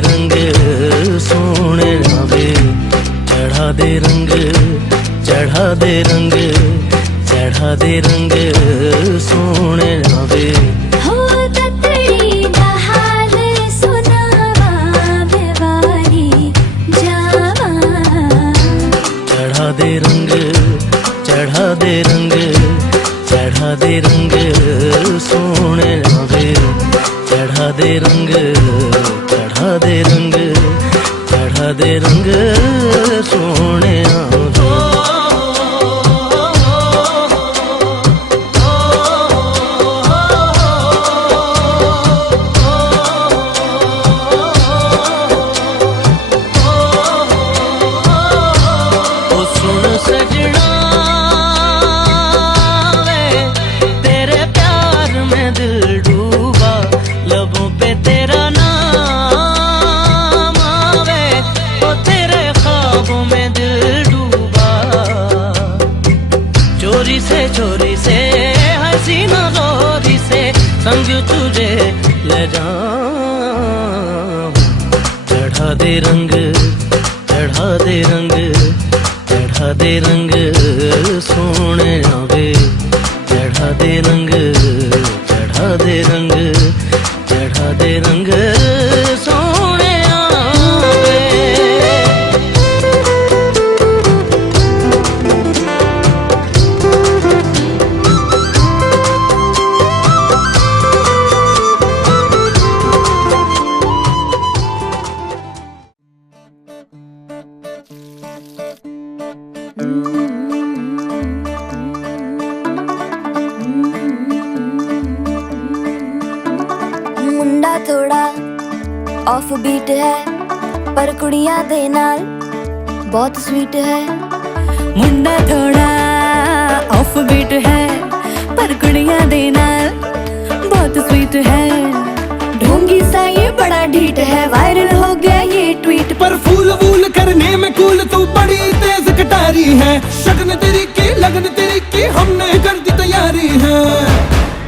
रंग सोने वे, चढ़ा दे रंग, चढ़ा दे रंग, चढ़ा दे रंग सोने वे। चढ़ा दे रंग, चढ़ा दे रंग, चढ़ा दे रंग सोने वे, चढ़ा दे रंग, चढ़ा दे रंग, चढ़ा दे रंग सोने वे। चोरी से हसीना जोरी से संग तुझे ले जाऊं। चढ़ा दे रंग, चढ़ा दे रंग, चढ़ा दे रंग सोने वे, चढ़ा दे रंग, चढ़ा दे रंग, चढ़ा दे रंग सोने वे। मुंडा थोड़ा ऑफ बीट है पर कुड़ियां दे नाल बहुत स्वीट है। मुंडा थोड़ा ऑफ बीट है पर कुड़ियां दे नाल बहुत स्वीट है। ढोंगी सा ये बड़ा ढीठ है, वायरल हो गया ये ट्वीट पर फूल वूल करने में कूल तू बड़ी तेज कटारी है। शगन तेरी की लगन तेरी की हमने कर दी तैयारी है।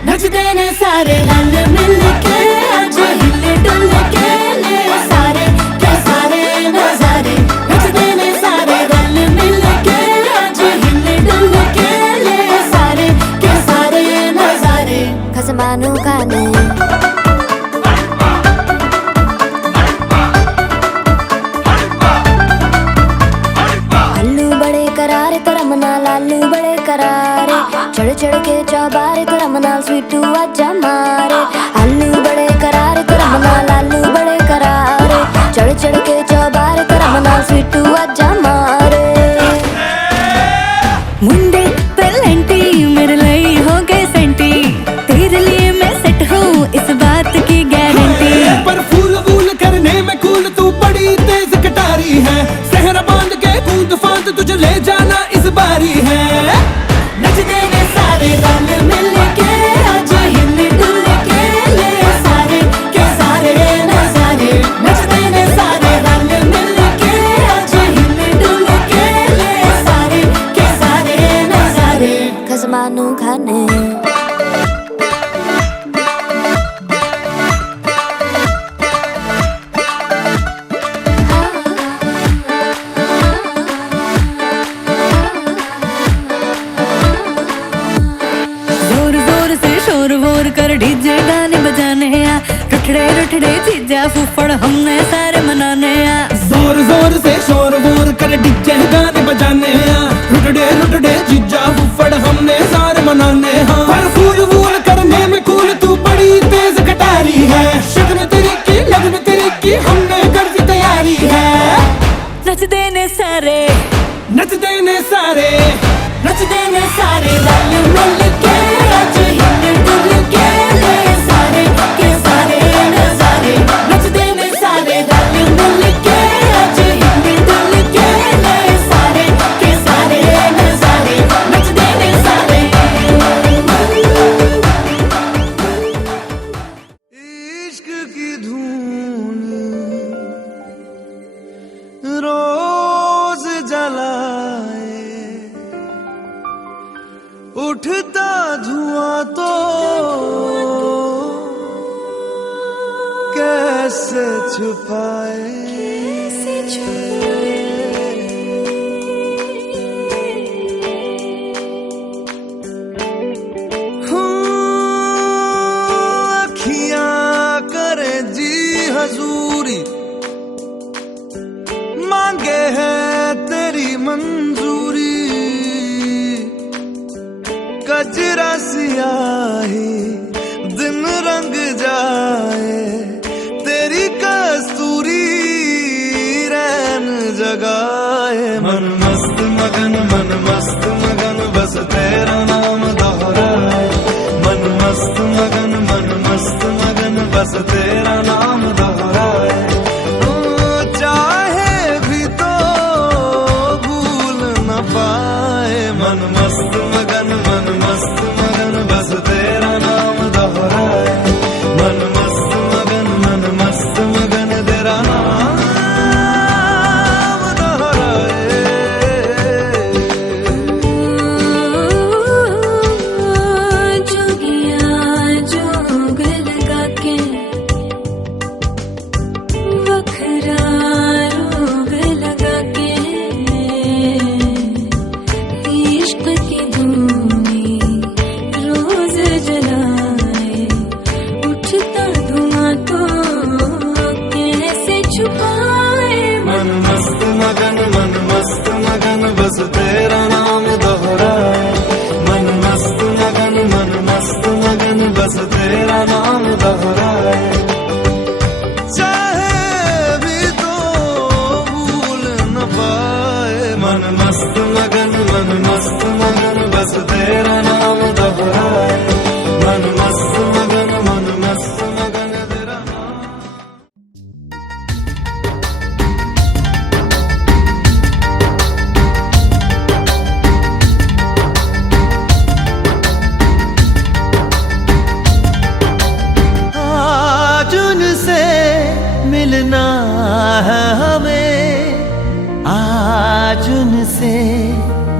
नचते ने सारे रल मिल के आज हिले डुल के ले सारे के सारे नजारे। नचते ने सारे रल मिल के आज हिले डुल के ले सारे के सारे नजारे। खसमानों का ने लालू बड़े करारे, चढ़ चढ़ के चौबारे तो रमनाल स्वीटू आजा मारे। आलू बड़े करारे तो रमनाल आलू बड़े करारे, चढ़ चढ़ के चौबारे तो रमनाल स्वीटू आजा मारे। मुंडे पेलेंटी मेरे लिए हो गए सेंटी, तेरे लिए मैं सेट हूँ इस बात की गारंटी। पर फूल वूल करने में कूल तू बड़ी तेज कटारी है। सहरा बांध के कूद फांद तुझे ले जाना इस बारी है। नचते ने सारे रल मिल के आज हिले डुल के ले सारे के सारे नजारे। नचते ने सारे रल मिल के आज हिले डुल के ले सारे के सारे नजारे। खसमानों खाने कर डीजे गाने बजाने आ, रुठड़े रुठड़े चीजा फूफड़ हमने सारे मनाने आ। जोर जोर से शोर वोर कर डीजे गाने बजाने आ, रुठड़े रुठड़े चीजा फूफड़ हमने सारे मनाने हाँ। पर फूल वूल करने में कूल तू बड़ी तेज कटारी है। शगन तेरी की लगन तेरी की हमने कर दी तैयारी है। नचते ने सारे, नचते ने सारे, नचते ने सारे रल मिल के आज हिले डुल के ले सारे के सारे नजारे। नचते ने सारे रल मिल के आज हिले डुल के ले सारे के सारे नजारे। नचते ने सारे। इश्क की धून रोज जलाए उठता छुपाए अखियां करे जी हजूरी, मांगे है तेरी मंजूरी, कजरा सियाही दिन रंग जाए, तेरी कस्तूरी रैन जगाए। मन मस्त मगन बस तेरा नाम दोहराए। मन मस्त मगन बस तेरा नाम दोहराए। चाहे भी तो भूल न पाए। मन मस्त मगन बस तेरा नाम दोहराए। मन मस्त मगन तेरा नाम दोहराए। जोगिया जोग लगा के बखरा रोग लगा के इश्क की धूनी रोज जलाए। उठता धुआं तो कैसे छुपाए। मन मस्त मगन बस तेरा नाम दोहराए। मन मस्त मगन बस तेरा नाम दोहराए। चाहे भी तो भूल न पाए। मन मस्त मगन बस तेरा नाम दोहराए। मन मस्त मगन तेरा नाम। आज उनसे मिलना है हमें, आज उनसे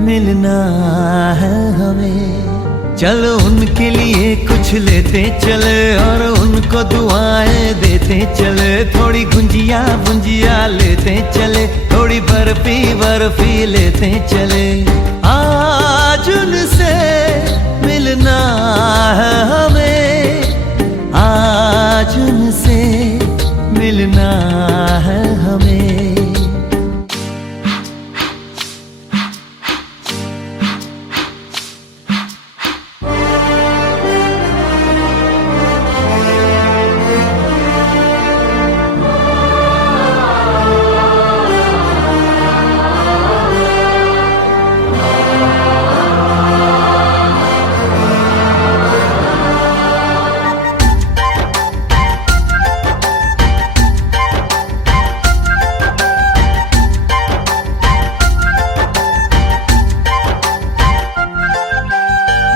मिलना है हमें। चलो उनके लिए कुछ लेते चले और उनको दुआएं देते चले। थोड़ी गुंजिया लेते चले, थोड़ी बर्फी लेते चले। आज उनसे मिलना है हमें, आज उनसे मिलना है हमें।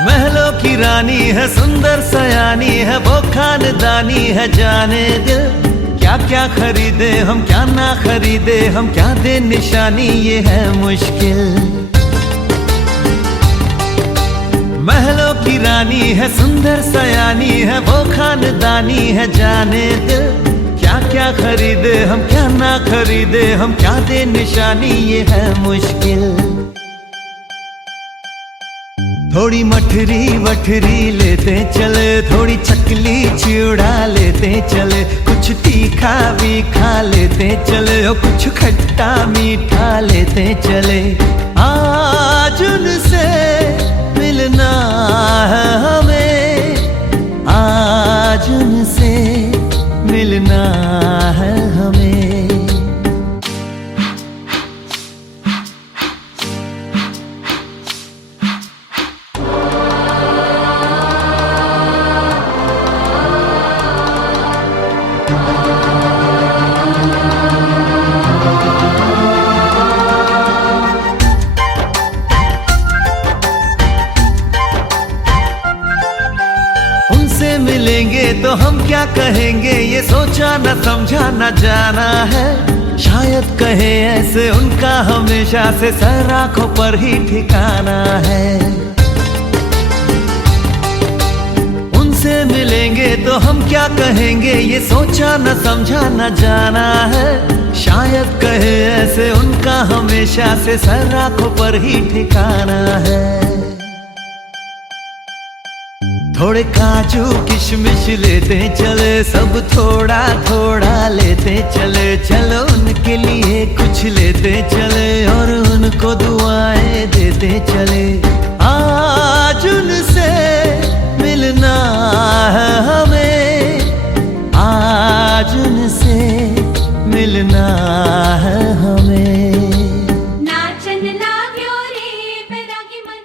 महलों की रानी है, सुंदर सयानी है, वो खानदानी है जाने दिल। क्या क्या खरीदे हम, क्या ना खरीदे हम, क्या दे निशानी, ये है मुश्किल। महलों की रानी है, सुंदर सयानी है, वो खानदानी है जाने दिल। क्या क्या खरीदे हम, क्या ना खरीदे हम, क्या दे निशानी, ये है मुश्किल। थोड़ी मठरी लेते चले, थोड़ी चकली चिड़ा लेते चले। कुछ तीखा भी खा लेते चले और कुछ खट्टा मीठा लेते चले। आज उनसे मिलना है हमें, आज उनसे मिलना है हमें। मिलेंगे तो हम क्या कहेंगे, ये सोचा न समझा न जाना है। शायद कहे ऐसे उनका हमेशा से सर आंखों पर ही ठिकाना है। उनसे मिलेंगे तो हम क्या कहेंगे, ये सोचा न समझा न जाना है। शायद कहे ऐसे उनका हमेशा से सर आंखों पर ही ठिकाना है। थोड़े काजू किशमिश लेते चले, सब थोड़ा थोड़ा लेते चले। चलो उनके लिए कुछ लेते चले और उनको दुआएं देते चले। आज उनसे मिलना है हमें, आज उनसे मिलना है हमें। नाचन लाग्यो रे बैरागी मन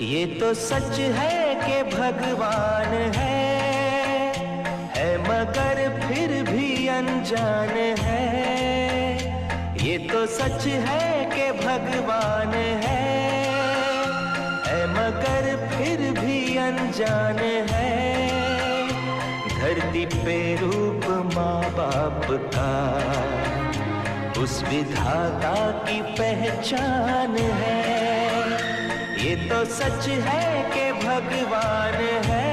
ये तो सच है कि भगवान है मगर फिर भी अनजान है। ये तो सच है कि भगवान है मगर फिर भी अनजान है। धरती पे रूप माँ बाप का उस विधाता की पहचान है। ये तो सच है कि भगवान है।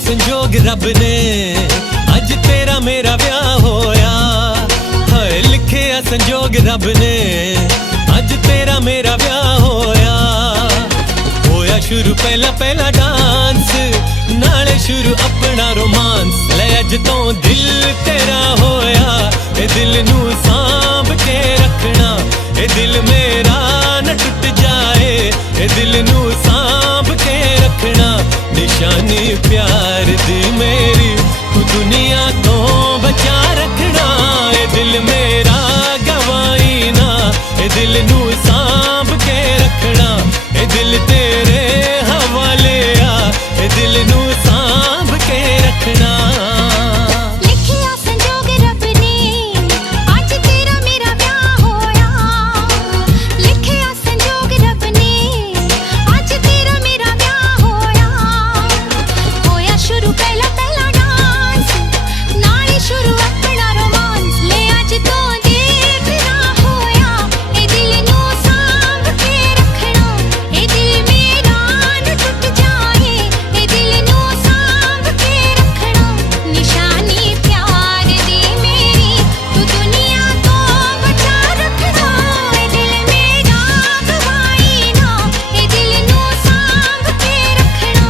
संजोग रब ने अज तेरा मेरा ब्याह होया। हाय लिखे संजोग रब ने अज तेरा मेरा ब्याह होया शुरू पहला पहला डांस नाले शुरू अपना रोमांस ले अज तो दिल तेरा होया ए दिल नू सांभ दिल मेरा न टुट जाए, ए दिल नू सांभ के रखना, निशानी प्यार दी मेरी तू दुनिया तो बचा रखना। ए दिल मेरा गवाई ना, ए दिल नू सांभ के रखना, ए दिल तेरे हवाले आ, ए दिल नू सांभ के रखना। लिखिया संजोग रब ने आज तेरा मेरा ब्याह होया, लिखिया संजोग रब ने आज तेरा मेरा ब्याह होया शुरू पहला पहला डांस, नाली शुरू अपना रोमांस, ले आज तो देख ना होया, ए दिल नू सांभ के रखना, ए दिल मेरा न टुट जाए, ए दिल नू सांभ के रखना, निशानी प्यार दी मेरी तू दुनिया तो बचा रखना। ए दिल मेरा गवाई ना, ए दिल नू सांभ के रखना,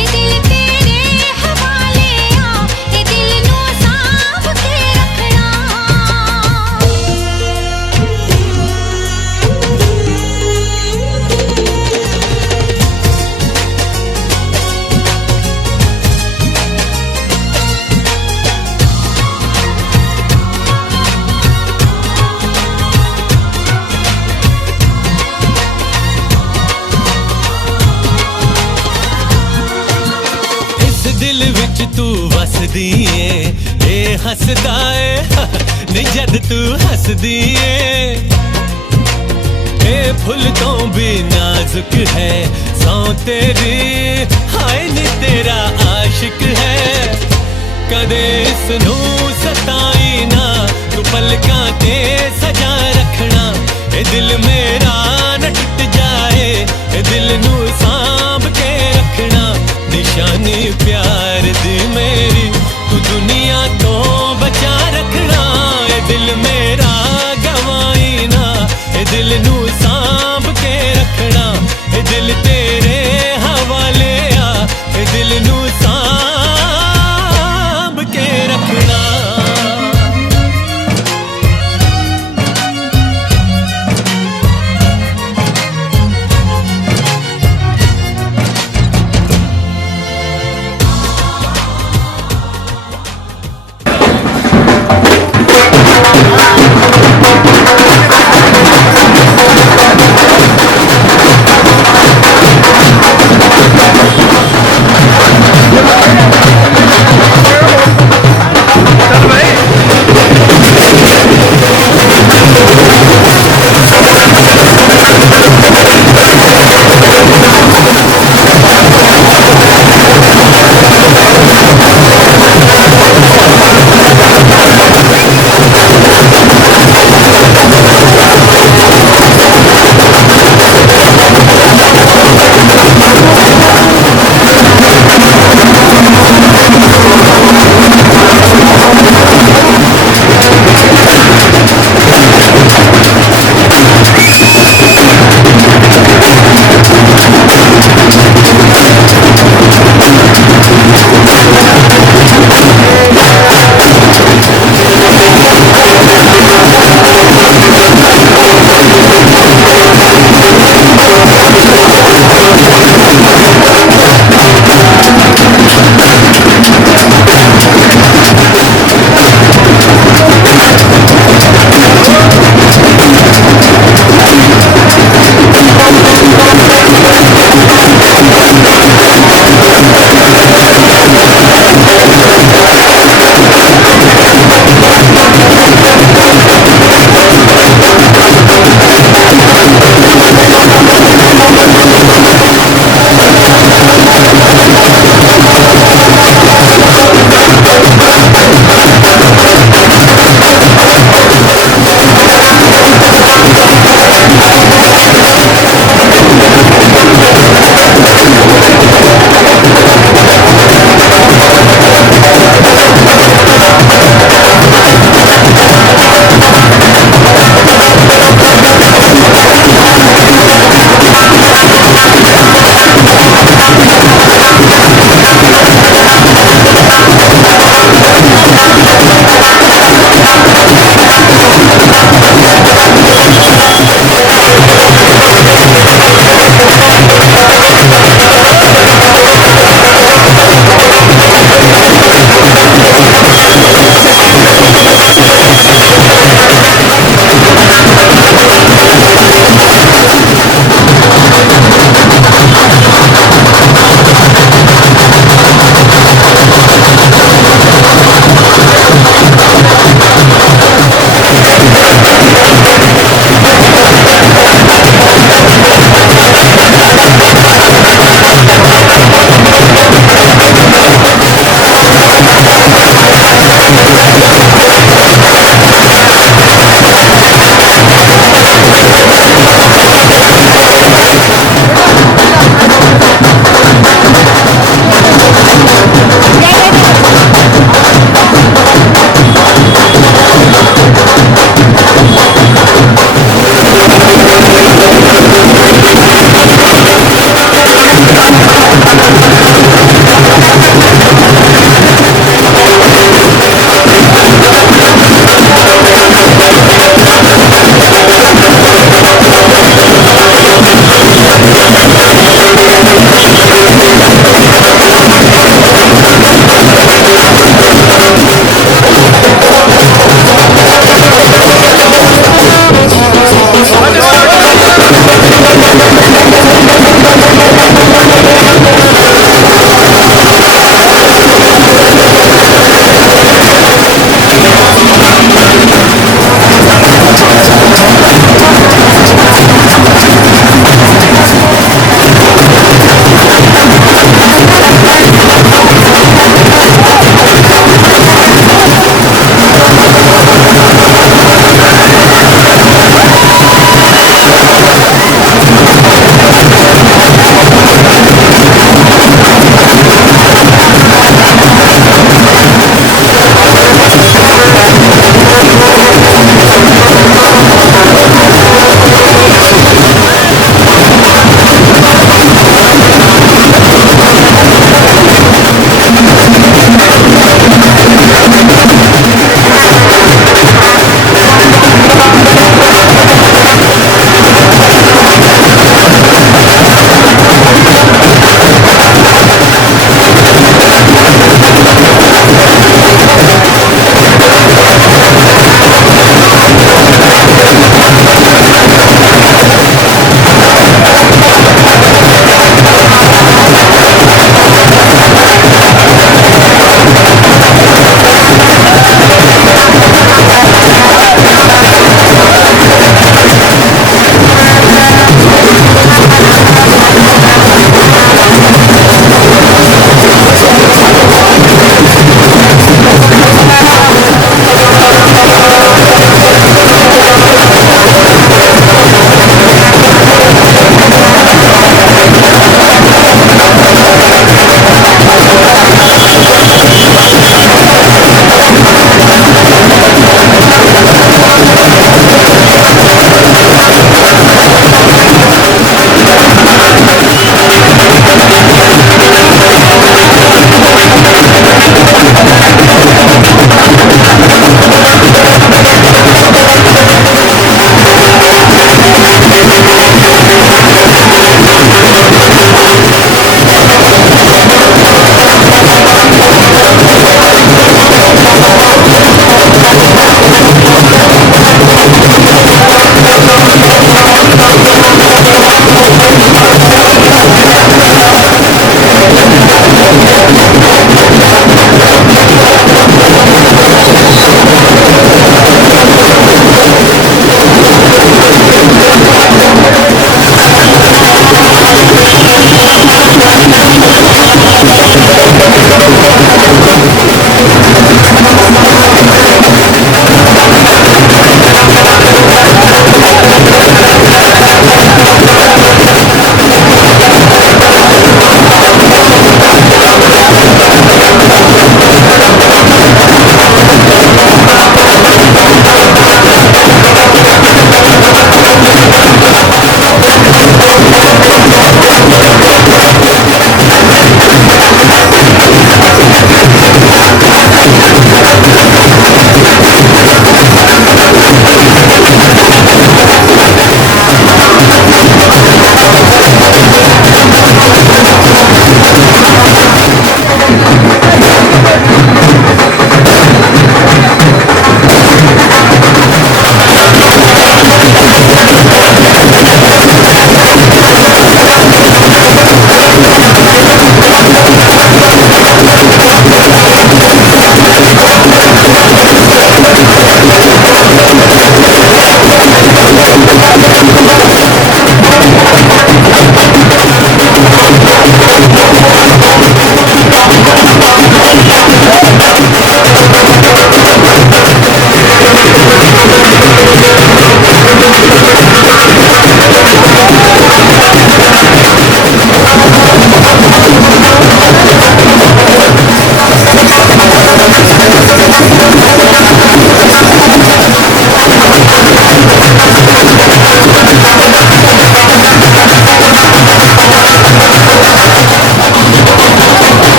ए दिल तेरे हवाले आ, ए दिल नू सांभ के रखना। इस दिल विच तू वसदी ए, ए हसदा ए नी जद तू हसदी ए, ए फुल तो भी नाजुक है सौ तेरी, हाय नी तेरा आशिक है, कदे इसनू सताई ना, तू पलकां ते सजा रखना, ए दिल मेरा न टुट जाए, ए दिल नू सांभ के रखना, निशानी प्यार दी मेरी तू दुनिया तो बचा रखना। ए दिल मेरा गवाई ना, ए दिल नू सांभ के रखना, ए दिल तेरे हवाले आ, ए दिल नू सांभ के रखना।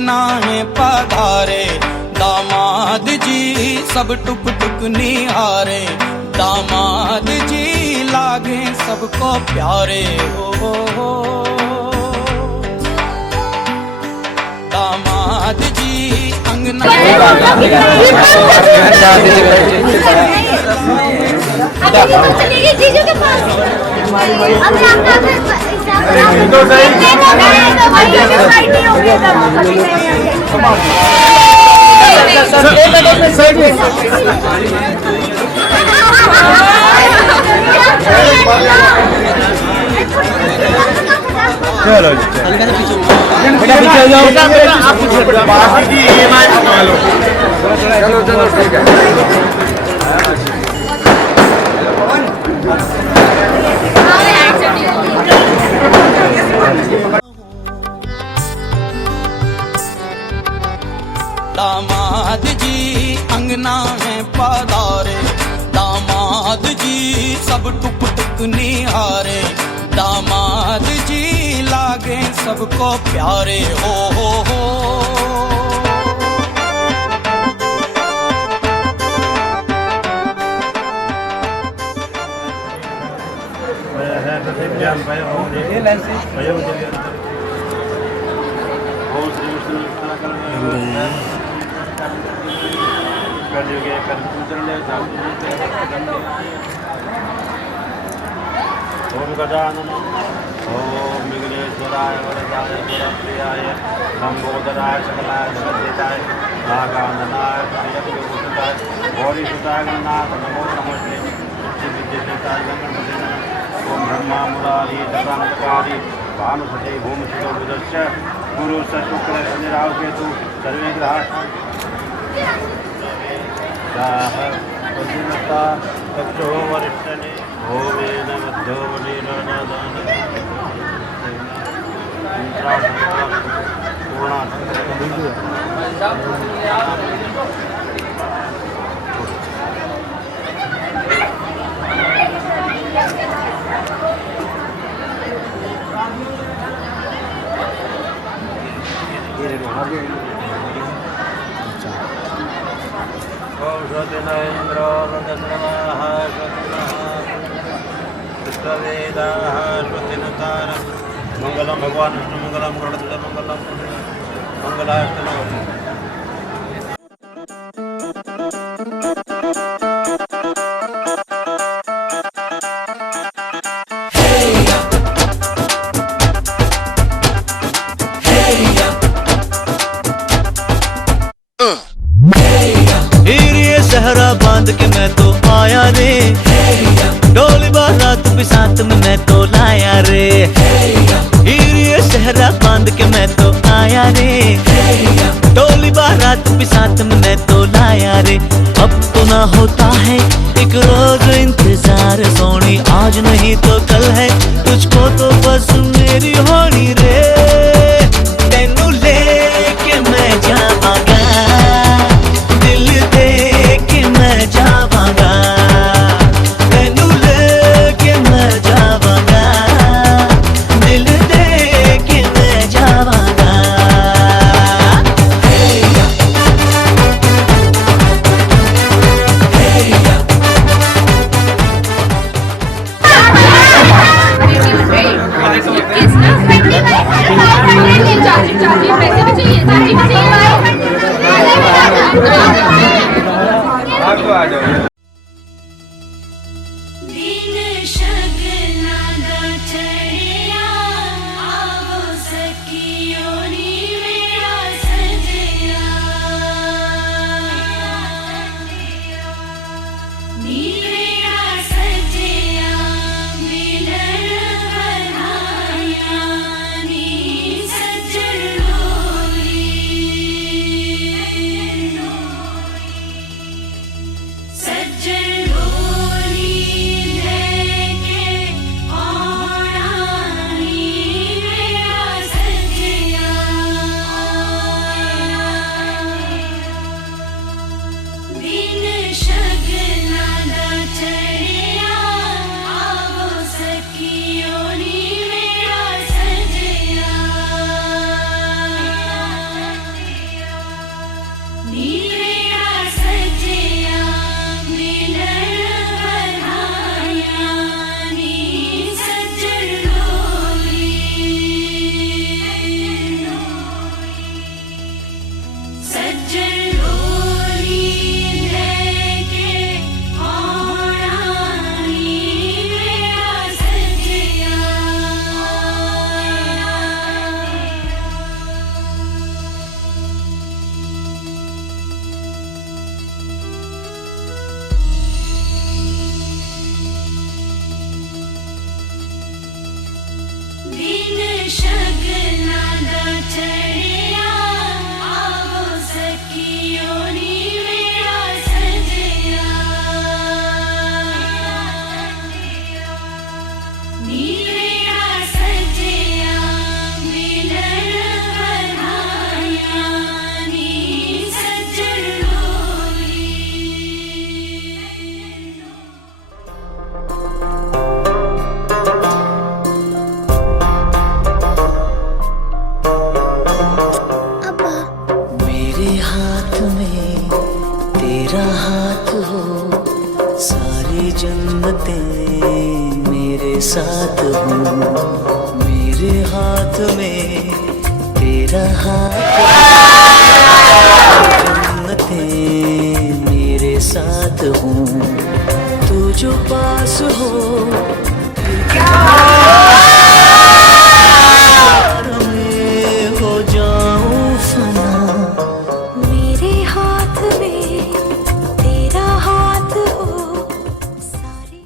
अंगना है पधारे, दामाद जी सब टुक टुक निहारे, दामाद जी लागे सबको प्यारे हो। दामाद जी अंगना जीजू के पास चलो पीछे जाओ, आप पीछे EMI कमा लो। चलो चलो ठीक है। दामाद जी अंगना है पधारे, दामाद जी सब टुक टुक निहारे, दामाद जी लागे सबको प्यारे हो। ओम गजानन ओम विघ्नेश्वराय वरदाय वरप्रियाय लंबोदराय सकलाय जगद्देताय नागाननाय प्रियंगुताय गौरीसुताय गणनाथ नमो नमस्ते विद्युताय गणपते नमः। ओम ब्रह्मा मुरारी तथानतकारी भानुसते भूमसुतो बुधश्च गुरु शुक्र शनिराहु केतु सर्वे ग्रहाः तक्षो वरिष्ठने ओमेन मध्यो नीलनादान औषधिनेन्द्रो रजस्रवाः श्रुतिवेदाः श्रुतिनुतार मंगलम भगवान विष्णु मंगलम गरुड़ध्वज मंगलम मंगलाष्टक। सहरा बांध के मैं तो आया रे, डोली बारात भी साथ में मैं तो लाया रे। हीरे सहरा बांध के मैं तो आया रे, डोली बारात भी साथ में मैं तो लाया रे। अब तो ना होता है एक रोज इंतजार सोनी, आज नहीं तो कल है तुझको तो बस मेरी होनी रे। तेनू लेके मैं जावांगा, दिल दे के मैं जावांगा, तेनू लेके मैं जावांगा, दिल दे के मैं जावांगा। दिन शगना दा चढ़िया आवो सखियो नी मेरा सजया, नी मेरा सजया मिलन बधाया, नी सज्जन डोली सज्जन शगना दा चढ़िया आओ सखियो नी वेड़ा सजया नी वेड़ा सजया मिलन बनाया नी सज्जन लोरी मेरे हाथ में तेरा हाथ हो, सारी जन्नतें मेरे साथ हो। मेरे हाथ में तेरा हाथ हो, जन्नतें मेरे साथ हो। तू जो पास हो में हो जाऊं फना। मेरे हाथ में तेरा हाथ हो सारी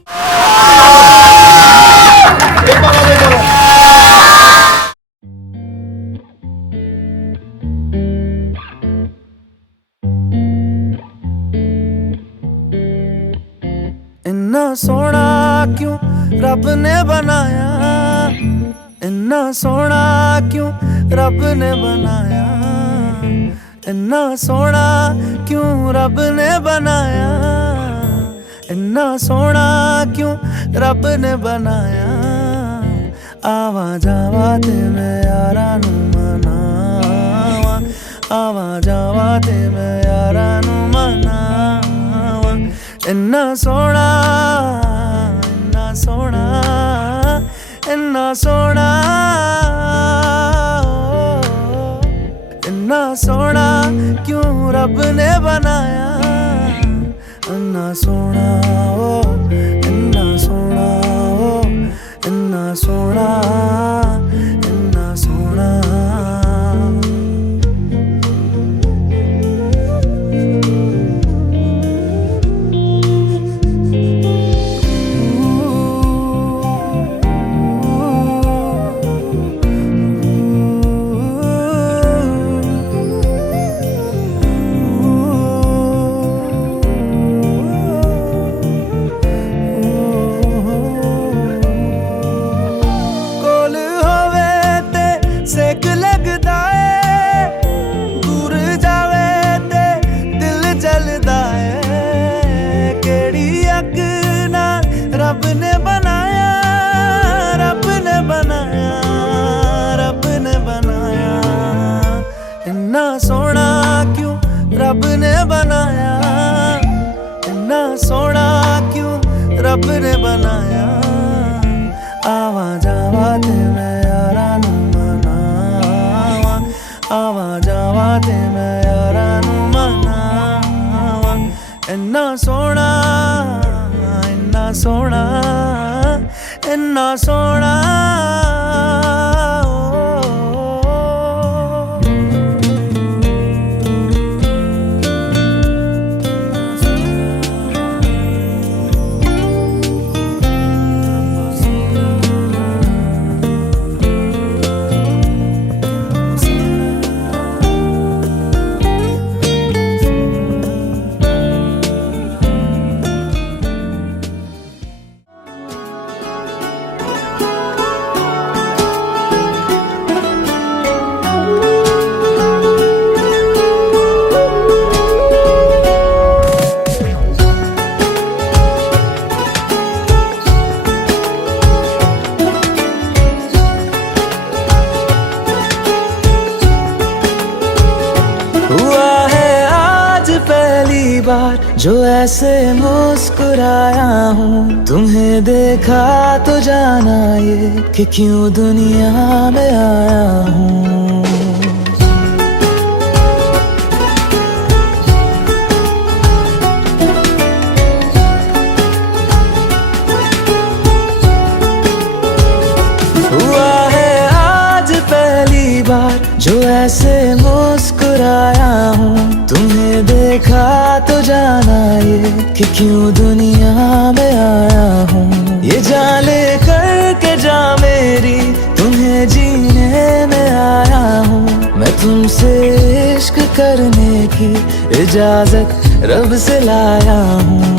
इन्ना सोना क्यों रब ने बनाया, इन्ना सोना क्यों रब ने बनाया, इन्ना सोना क्यों रब ने बनाया, इन्ना सोना क्यों रब ने बनाया। आवा जावा ते मैं यारा नू मनावा, आवा जावा ते मैं यारा नू मनावा। इन्ना सोना इन्ना सोना इन्ना सोना इन्ना सोना क्यों रब ने बनाया। इन्ना सोना ओ इन्ना सोना ओ इन्ना सोना इन्ना सोना। कोल होवे ते सेक लगदा है, दूर जावे ते दिल जलदा है। केड़ी अग नाल रब ने बनाया, रब ने बनाया, रब ने बनाया। इन्ना सोना क्यों रब ने बनाया, इन्ना सोना क्यों रब ने बनाया। आवा जावा ते मैं यारा नू मनावा, आवा जावा ते मैं यारा नू मनावा। इन्ना सोना इन्ना सोना इन्ना सोना। हुआ है आज पहली बार जो ऐसे मुस्कुराया हूँ। तुम्हें देखा तो जाना ये कि क्यों दुनिया में आया हूँ। हुआ है आज पहली बार जो ऐसे मुस्कुराया हूँ। तुम्हें देखा तो जाना ये कि क्यों दुनिया में आया हूँ। ये जान ले कर के जा मेरी तुम्हें जीने तुमसे इश्क करने की इजाजत रब से लाया हूँ।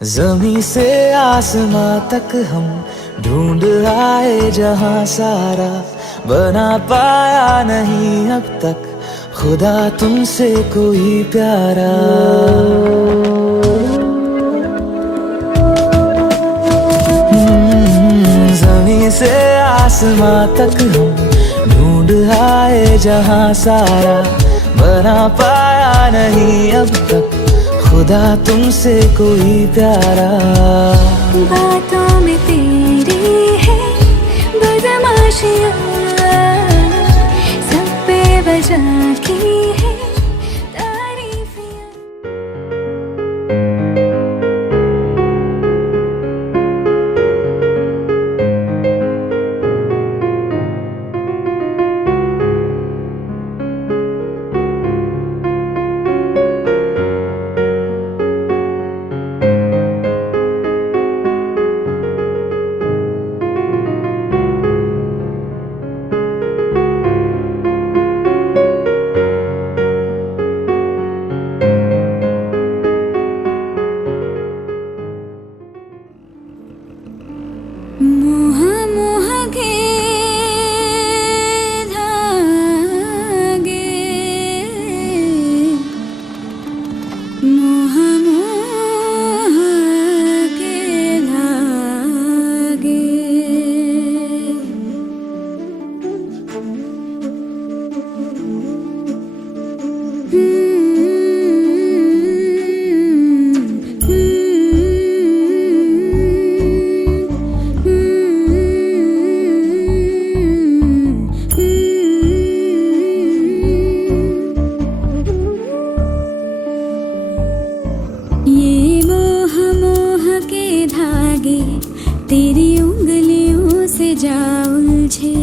ज़मीं से आसमां तक हम ढूंढ आए जहां सारा, बना पाया नहीं अब तक खुदा तुमसे कोई प्यारा। ज़मीं से आसमां तक हम ढूंढ आए जहां सारा, बना पाया नहीं अब तक खुदा तुमसे कोई प्यारा। बातों में तेरी है बदमाशियाँ, सब पे बजा की है तारीफियाँ। मोह मोह के धागे, मोह मोह के धागे, ये मोह मोह के धागे तेरी उंगलियों से जा उलझे।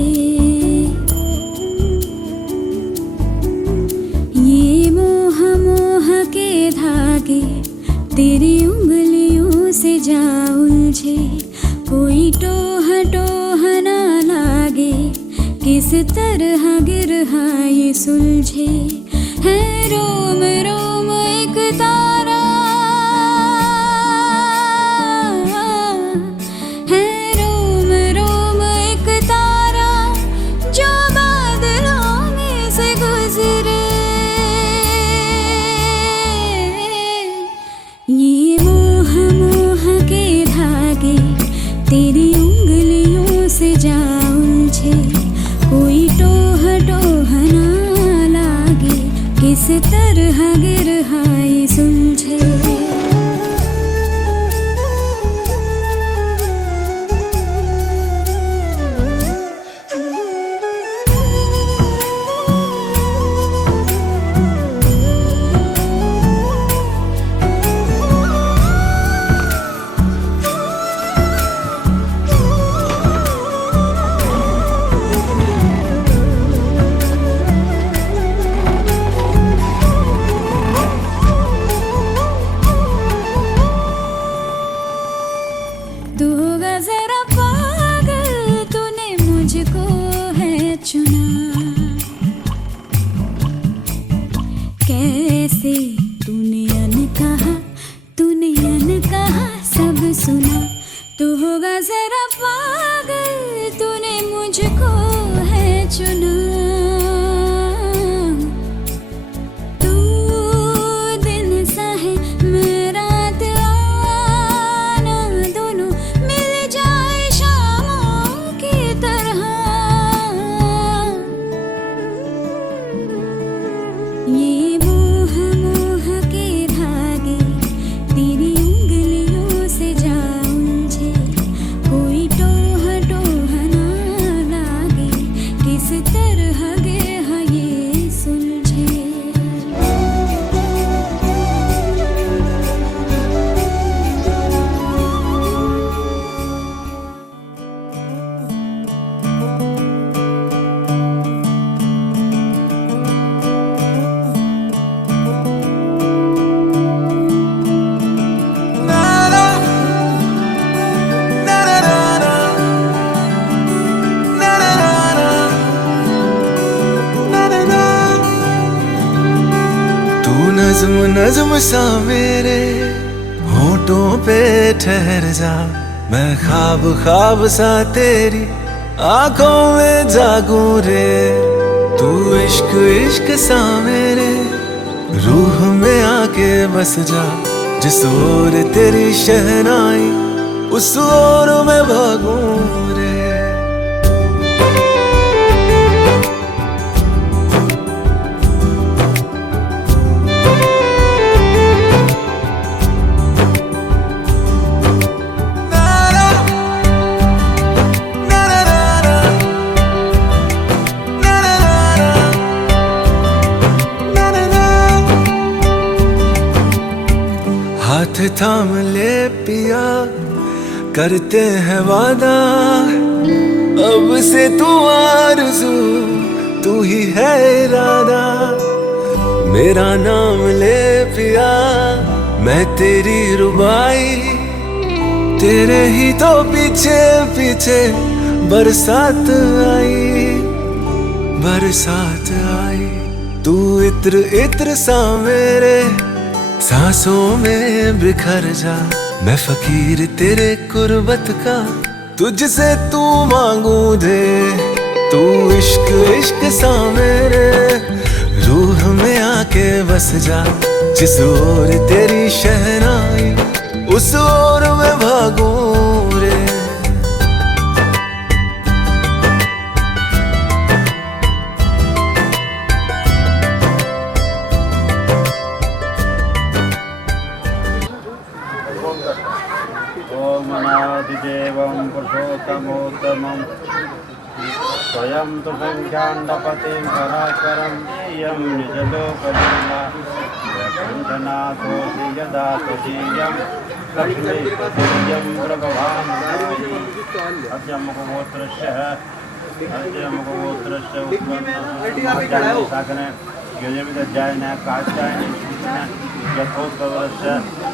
ये मोह मोह के धागे तेरी उंगलियों से जा उलझे। कोई टोह टोह ना लागे, किस तरह गिरहा ये सुलझे। है रोम रोम एक तारा, है रोम रोम एक तारा, जो बादलों में से गुजरे। ये मोह मोह के धागे तेरी उंगलियों से जा उलझे। कोई टोह टोह ना लागे, किस तरह गिरहा ये सुलझे। नज्म नज्म सा मेरे होठों पे ठहर जा, मैं ख्वाब ख्वाब सा तेरी आंखों में जागूं रे। तू इश्क इश्क सा मेरे रूह में आके बस जा, जिस ओर तेरी शहनाई उस ओर मैं भागूं रे। हाथ थाम ले पिया, करते हैं वादा, अब से तू आरज़ू तू ही है इरादा। मेरा नाम ले पिया, मैं तेरी रुबाई, तेरे ही तो पीछे पीछे बरसात आई, बरसात आई। तू इत्र इत्र सा मेरे सांसों में बिखर जा, मैं फकीर तेरे कुर्बत का, तुझसे तू मांगू दे। तू इश्क इश्क सा मेरे रूह में आके बस जा, जिस ओर तेरी शहनाई उस ओर मैं भागूं रे। देवं पुरुषोत्तमोत्तमं स्वयं तु संख्याण्डपतिं परात्परं येयं निजलोकलीला वैकुण्ठनाथोऽसि यदा त्वदीयं लक्ष्मीपतिं प्रभवामि। अद्य मुखगोत्रस्य उत्पन्नसाकने यजमिदध्यायन कात्यायन यथोत्तरस्य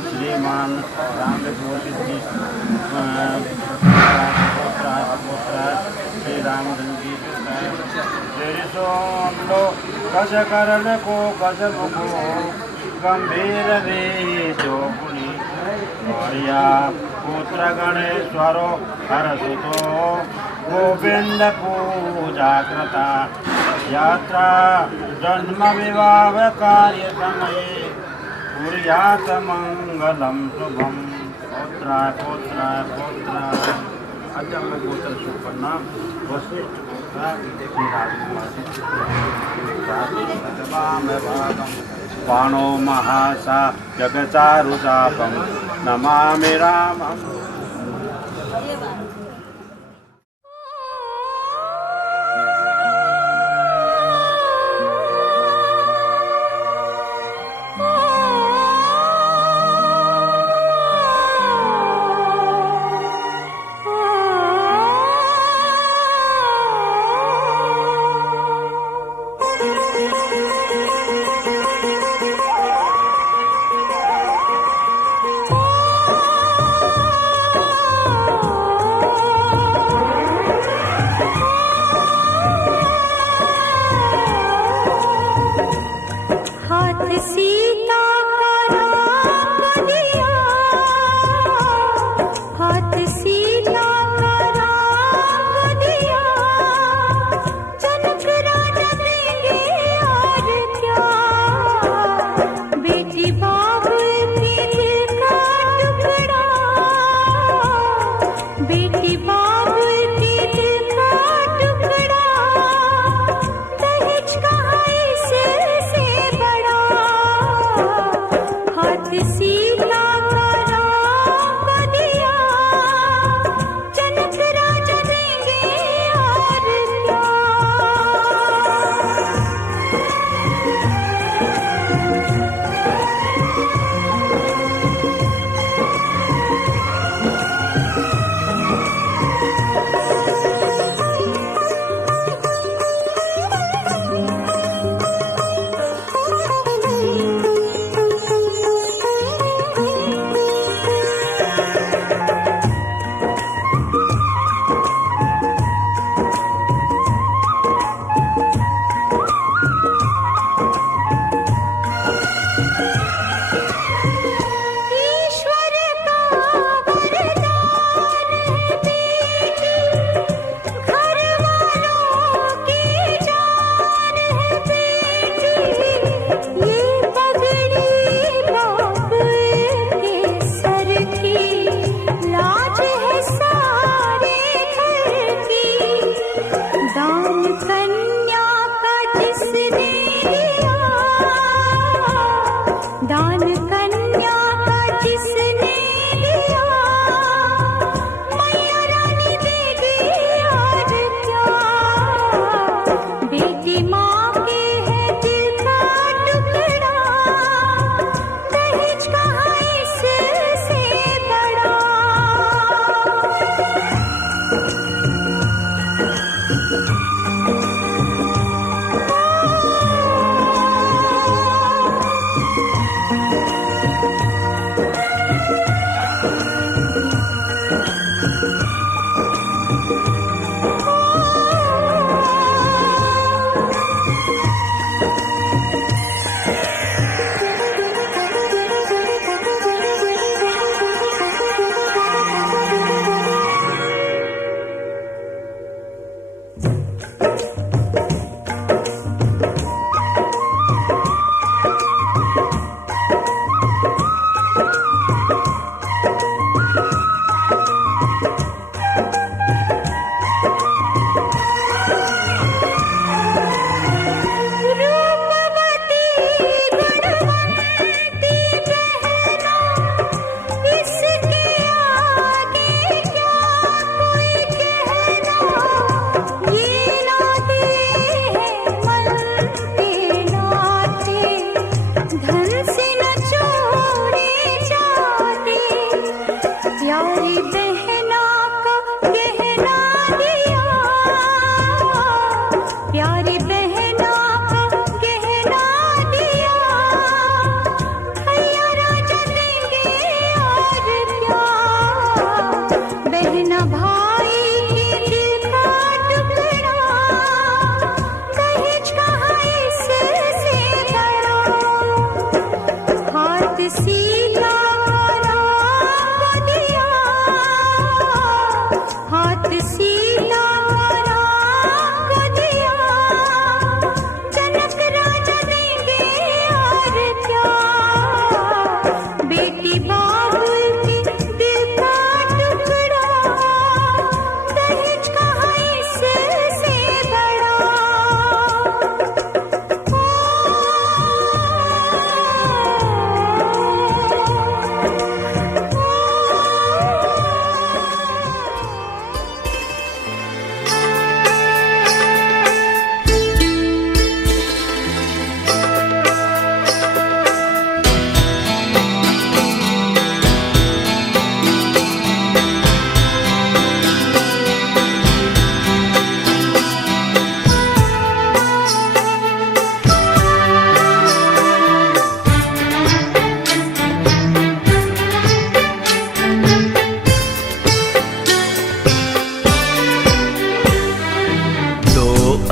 श्रीमान रामदेवसिद्धि श्री रामचंद्र जी सोंडो कज करण को कज मुखो गंभीर रे जो मुनि मौर्या पुत्र गणेश्वरो हरसुतो गोविंद पूजा कृता यात्रा जन्म विवाह कार्य समये कुर्यात् मंगलम शुभम। पुत्राय पुत्राय पुत्राय अजम गोत्र सुपन्ना वशिष्ठ पाणो महासा जगचारुचापम नमामि रामम्।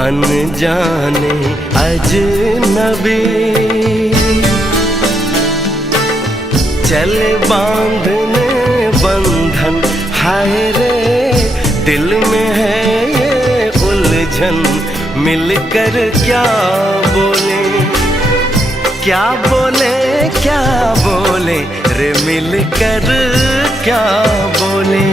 अनजाने अजनबी चले बांधने बंधन, हाय रे दिल में है ये उलझन, मिलकर क्या बोले क्या बोले क्या बोले रे, मिलकर क्या बोले।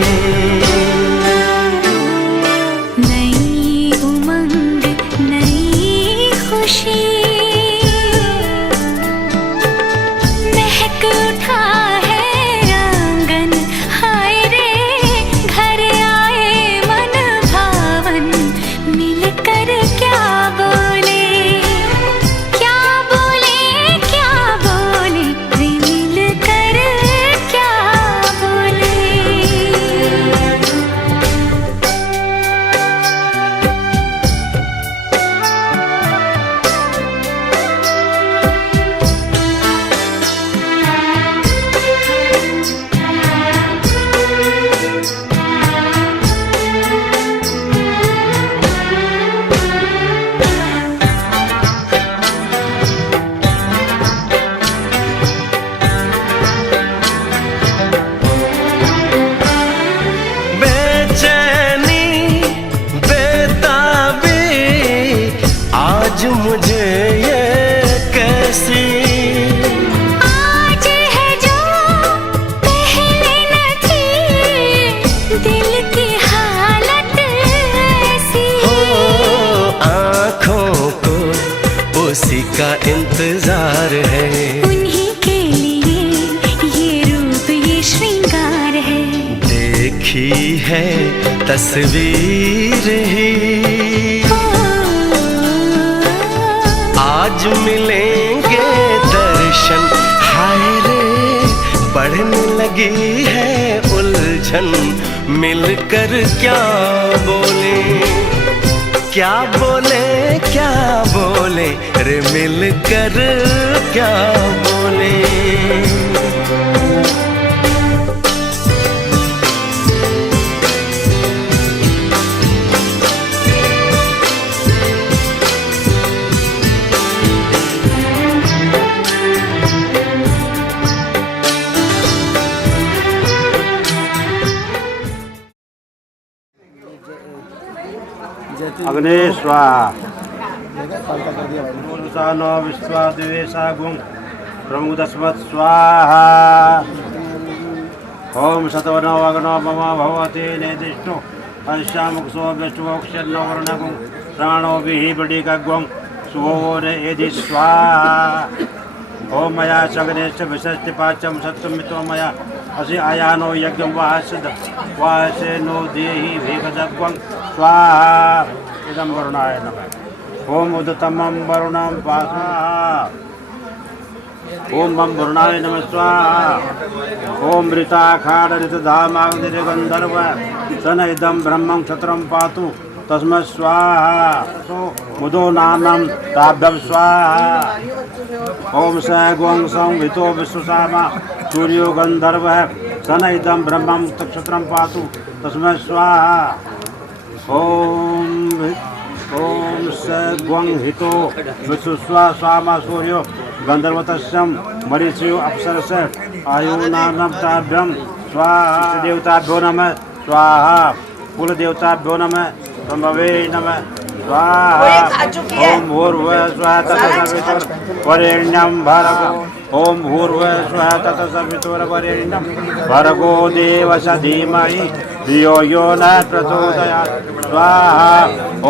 आज मुझे ये कैसी आज है जो पहले न थी, दिल की हालत ऐसी हो, आँखों को उसी का इंतजार है, उन्हीं के लिए ये रूप ये श्रृंगार है। देखी है तस्वीर ही आज मिलेंगे दर्शन, हाय रे बढ़ने लगी है उलझन, मिलकर क्या बोले क्या बोले क्या बोले रे, मिलकर क्या बोले। अग्ने स्वाहा नो विश्वा दिवेशा गुं प्रमुदस्मत् स्वाहा ओम सतवनो अग्नो मम भवते नेदिष्टो पंचामुक्षो विष्णुक्षन्नो वर्णगुं प्राणो विहि बडिकग्वं सुवोरे यदि स्वाहा ओम मया सगनेश विशस्ति पाचम सत्तमितो मया असि आयानो यज्ञं वासे नो देहि भेगदग्वं स्वाहा इदं वरुणाय नमः ओम उदतमं वरुणं स्वाहा ओम मम वरुणाय नमः स्वाहा ओम मृताखाड ऋतधामाग्निर्गन्धर्व सन इदं ब्रह्मं क्षत्रं पातु तस्मै स्वाहा मुदो नामं ताभ्यं स्वाहा ओम स गों संवितो विश्वसामा सूर्यो गन्धर्वः सन इदं ब्रह्मं क्षत्रं पातु तस्मै स्वाहा ओम स ग्वं हितो विश्वस्वा स्वामा सूर्यो गंधर्वतस्यं मरीचयो अप्सरस आयुनानताभ्यं स्वाहा देवताभ्यो नमः स्वाहा कुल देवताभ्यो नमः ब्रह्मवे नमः स्वाहा ओम भूर्भुवः स्वः तत्सवितुर्वरेण्यं भर्गो ओम भूर्भुवः स्वः तत्सवितुर्वरेण्यं भर्गो देवस्य धीमहि धियो यो न प्रचोदयात् स्वाहा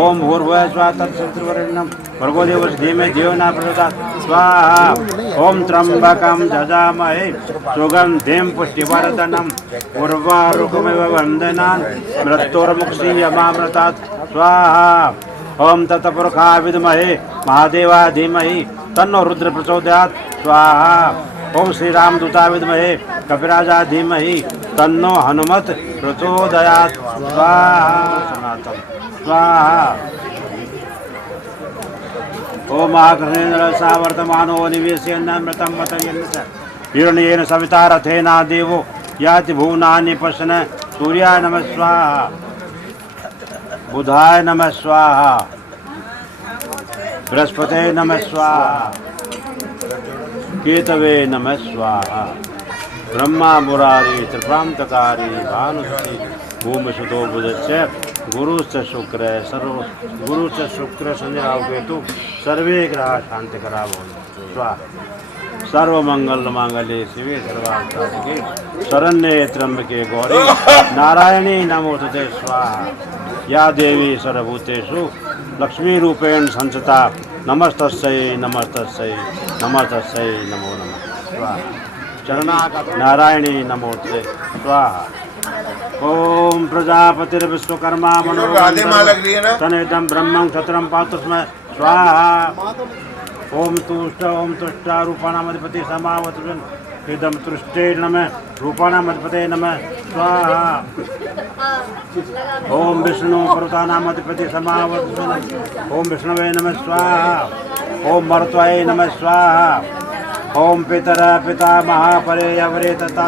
ओम भूर्भुवः स्वः तत्सवितुर्वरेण्यं भर्गो देवस्य धीमहि धियो न प्रचोदयात् स्वाहा ओम त्र्यंबकं जजामहे सुगंधिं पुष्टिवर्धनम् उर्वारुकमिव वन्दनान् मृत्युर्मुक्षीयमामृतात् स्वाहा ओम तत्पुरुषा विद्महे महादेवा धीमहि तन्नो रुद्र प्रचोदयात् स्वाहा ओम श्री राम दूता विद्महे कपिराजा धीमहि तन्नो हनुमत प्रचोदयात् स्वाहा सनातन स्वाहा ओम आकृष्णेन्द्र सावर्तमानो निवेशयन्नमृतं मतयन् हिरण्येन सविता रथेना देवो याति भुवनानि पश्यन् सूर्याय नमः स्वाहा बुधाय नमः स्वाहा बृहस्पते नमः स्वाहा केतवे नमः स्वाहा ब्रह्मा मुरारी त्रिप्रांतकारी भानुमती भूमिसुतो बुधश्च गुरुश्च शुक्र सर्व गुरुश्च शुक्र संध्याव केतु सर्वे ग्रह शांतिकरा भवन्तु स्वाहा सर्वमंगल मांगल्ये शिवे सर्वार्थसाधिके शरण्ये त्र्यंबके गौरी नारायणी नमोस्तुते स्वाहा या देवी सर्वभूतेषु लक्ष्मी रूपेण संस्थिता नमस्तस्यै नमस्तस्यै नमस्तस्यै नमो नमः स्वाहा चरणागत नारायणी नमोस्तुते स्वाहा ओम प्रजापतिर्विश्वकर्मा मनोतनेदं ब्रह्मं क्षत्रं पातु स्म स्वाहा ओम तुष्ट रूपाणामधिपति समावतुन् इदं तुष्टे नमः रूपाणामधिपते नमः स्वाहा ओम विष्णु पर्वतानामधिपति समावतुन् ओम विष्णवे नमः स्वाहा ओम मरुत्वाय नमः स्वाहा ओम पिता महापरे अवरे तथा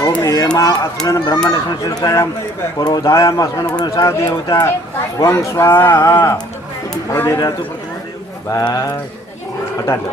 ओम हेमा अस्मिन् ब्रह्मणि संशिष्टायां पुरोधायाम् अस्मिन् गुणसा देवता वं स्वाहा बस हटा लो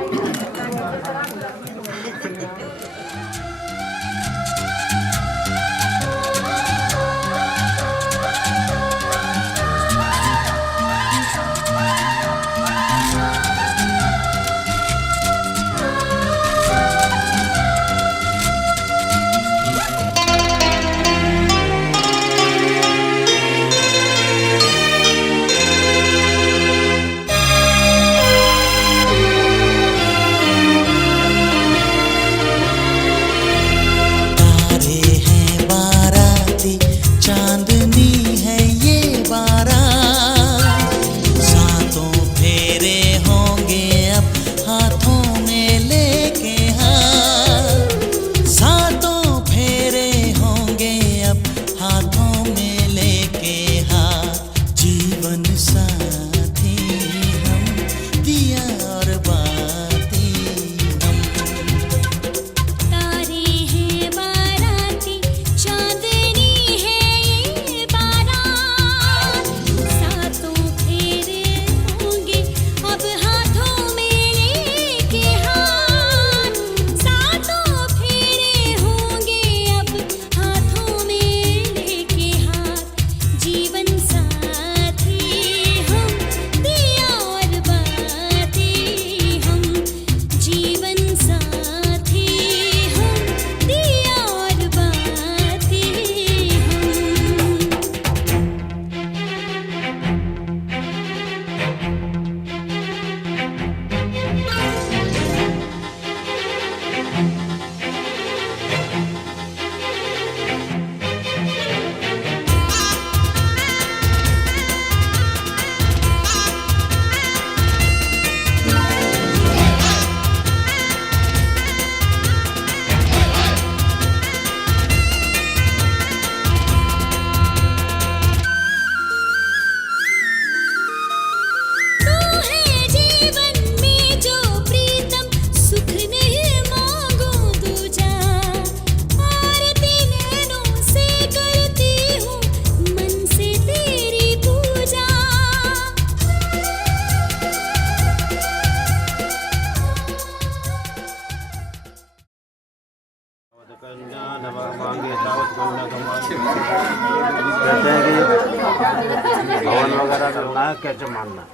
हवन वगैरह करना है, कैसे मानना है।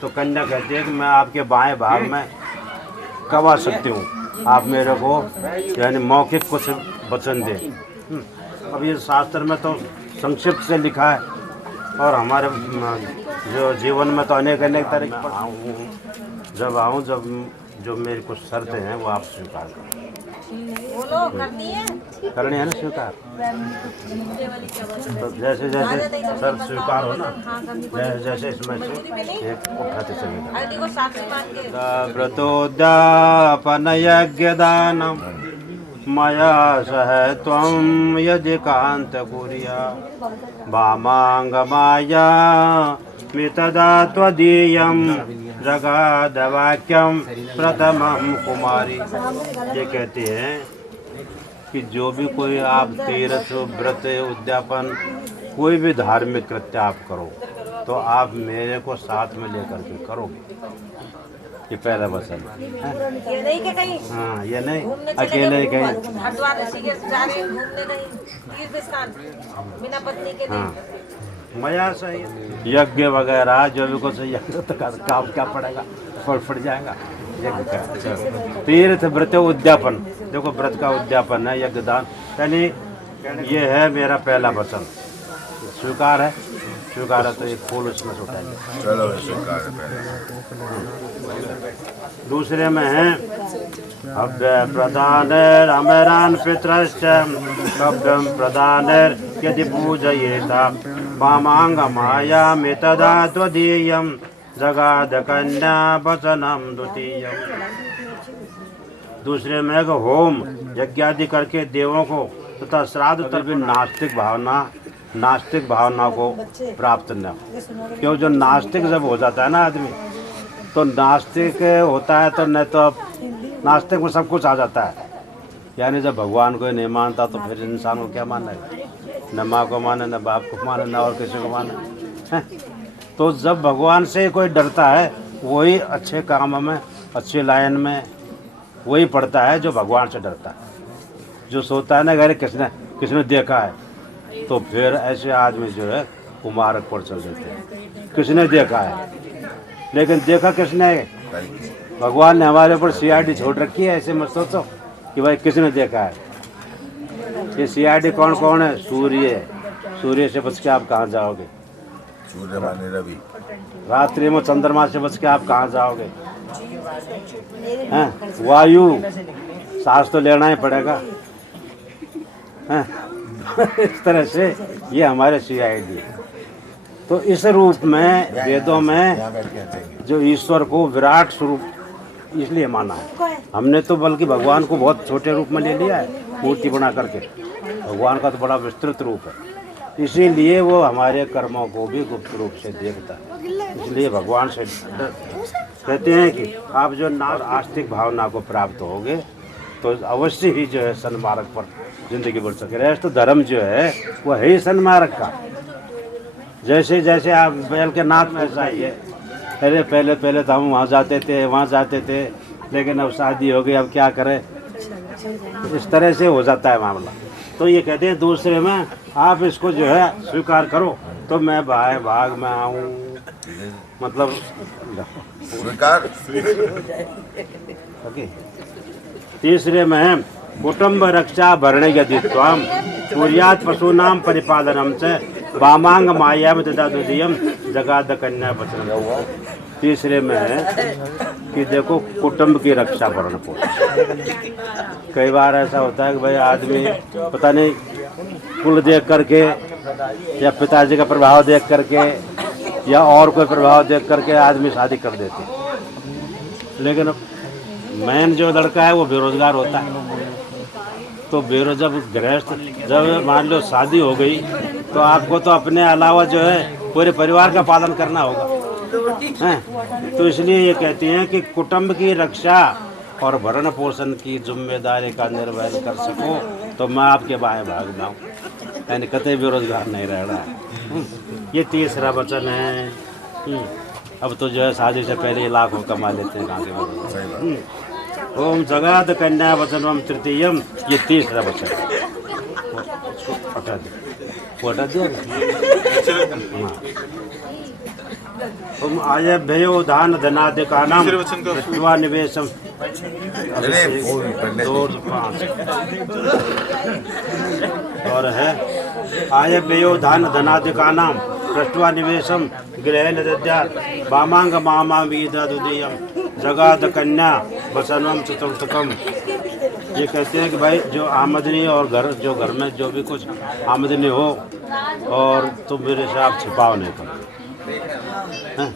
तो कन्या कहती है कि मैं आपके बाएं भाग में कब आ सकती हूँ, आप मेरे को यानी मौखिक कुछ वचन दें। अब ये शास्त्र में तो संक्षिप्त से लिखा है और हमारे जो जीवन में तो अनेक अनेक तरह के जब आऊँ जब जो मेरी कुछ शर्तें हैं वो आप स्वीकार करो। करनी है ना स्वीकार। तो जैसे जैसे शर्त स्वीकार हो ना, जैसे जैसे इसमें से एक उठाते चलेगा। व्रतोद्यापन यज्ञ दानम मया सह त्वं यदि कांत कुर्या वामांग माया मितदा त्वदीयं जगाद वाक्यम प्रथमं कुमारी। ये कहते हैं कि जो भी कोई आप तीर्थ व्रत उद्यापन कोई भी धार्मिक कृत्य आप करो तो आप मेरे को साथ में लेकर के करोगे। ये पहला वचन है। ये नहीं कि कहीं हाँ, ये नहीं अकेले ही कहीं हरिद्वार ऋषिकेश जा रहे हैं घूमने, नहीं तीर्थ स्थान बिना पत्नी के नहीं। मया सही यज्ञ वगैरह जो भी कुछ यज्ञ तो काम क्या पड़ेगा, फट जाएगा यज्ञ का। तीर्थ व्रत उद्यापन, देखो व्रत का उद्यापन है यज्ञ दान, यानी ये है मेरा पहला वचन। स्वीकार है, स्वीकार है तो एक फूल उसमें से उठाएंगे। चलो स्वीकार है पहले। दूसरे में है अभ्य प्रदान अमरान पितृश्च कव्यम प्रदान यदि पूजयेता वामांग माया में तदा त्वदीयं जगाद कन्या वचनम द्वितीयम्। दूसरे में होम यज्ञादि करके देवों को तथा श्राद्ध तर्पण नास्तिक भावना को प्राप्त न हो। क्यों जो नास्तिक जब हो जाता है ना आदमी, तो नास्तिक होता है तो न तो नास्तिक में सब कुछ आ जाता है। यानी जब भगवान को नहीं मानता तो फिर इंसान को क्या मानना है, न माँ को माने, न बाप को माने, न और किसी को माने। तो जब भगवान से कोई डरता है वही अच्छे काम में, अच्छे लाइन में वही पड़ता है जो भगवान से डरता है। जो सोता है ना घर किसने देखा है, तो फिर ऐसे आदमी जो है कुमारक पर चल देते हैं। किसने देखा है, लेकिन देखा किसने, भगवान ने हमारे ऊपर सीआईडी छोड़ रखी है। ऐसे मत सोचो कि भाई किसने देखा है। ये सीआईडी कौन कौन है, सूर्य से बच के आप कहाँ जाओगे, सूर्य माने रवि, रात्रि में चंद्रमा से बच के आप कहाँ जाओगे, हैं वायु सांस तो लेना ही पड़ेगा, हैं इस तरह से ये हमारे सीआईडी। तो इस रूप में वेदों में जो ईश्वर को विराट स्वरूप इसलिए माना है हमने, तो बल्कि भगवान को बहुत छोटे रूप में ले लिया है, मूर्ति बना करके। भगवान का तो बड़ा विस्तृत रूप है, इसीलिए वो हमारे कर्मों को भी गुप्त रूप से देखता है। इसलिए भगवान से कहते हैं कि आप जो आस्तिक भावना को प्राप्त होगे तो अवश्य ही जो है सन्मार्ग पर जिंदगी बढ़ सके। रहे तो धर्म जो है वो है ही सन्मार्ग का। जैसे जैसे आप बैल के नाथ में ऐसा ही है, पहले तो हम वहाँ जाते थे, लेकिन अब शादी हो गई, अब क्या करें, इस तरह से हो जाता है मामला। तो ये कहते हैं दूसरे में आप इसको जो है स्वीकार करो तो मैं बाएं भाग में आऊँ, मतलब स्वीकार। ओके। तीसरे में है कुटुंब रक्षा भरणे यदित्वाम कुर्यात् पशूनाम परिपालनम च वामांग माया में तथा द्वितीयम जगाद कन्या वचनम। तीसरे में है कि देखो कुटुंब की रक्षा भरण पोषण। कई बार ऐसा होता है कि भाई आदमी पता नहीं कुल देख करके या पिताजी का प्रभाव देख करके या और कोई प्रभाव देख करके आदमी शादी कर देते हैं। लेकिन मैन जो लड़का है वो बेरोजगार होता है, तो बेरोजगार गृहस्थ जब मान लो शादी हो गई तो आपको तो अपने अलावा जो है पूरे परिवार का पालन करना होगा, हैं? तो इसलिए ये कहती हैं कि कुटुंब की रक्षा और भरण पोषण की जिम्मेदारी का निर्वहन कर सको तो मैं आपके बाएं भाग में आऊँ, यानी कतई बेरोजगार नहीं रह रहा है। ये तीसरा वचन है। अब तो जो है शादी से पहले ही लाखों कमा लेते हैं आगे। ओम जगाद कन्या वचनम तृतीयम, ये तीसरा वचन। हटा दिया तुम आयभ्यो दान धनादिकानाम दृष्ट्वा निवेशम अरे वो भी पढ़ने दो पाँच और है आयभ्यो दान धनादिकानाम दृष्ट्वा निवेशम गृह नद्यात् वामांग मामांग विदुदीयम जगाद कन्या वसनम चतुर्थकम। ये कहते हैं कि भाई जो आमदनी और घर में जो भी कुछ आमदनी हो और तुम मेरे से आप छिपाव नहीं करो, हैं?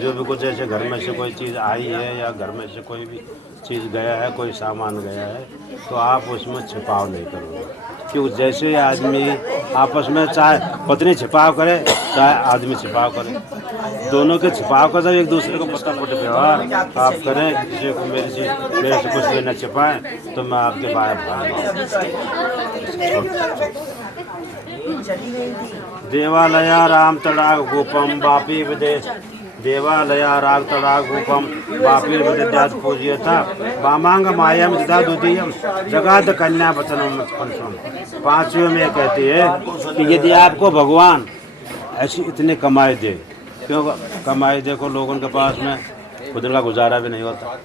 जो भी कुछ ऐसे घर में से कोई चीज़ आई है या घर में से कोई भी चीज़ गया है, कोई सामान गया है, तो आप उसमें छिपाव नहीं करोगे। क्योंकि जैसे आदमी आपस में चाहे पत्नी छिपाव करे चाहे आदमी छिपाव करे, दोनों के छिपाव का जब एक दूसरे को पता पट व्यवहार आप करें, किसी को मेरे से कुछ भी न छिपाएं तो मैं आपके बाहर देवालया राम तड़ाग गोपम वापी विदेश देवालया राग तड़ाग गोपम वापी विद्यात पूज्यता वामांग मायाम दिदा दुदीयम जगाद कन्या वचनम पंचम। पांचवें में कहती है कि यदि आपको भगवान ऐसी इतने कमाई दे, क्यों कमाई दे को लोगों के पास में खुद का गुजारा भी नहीं होता,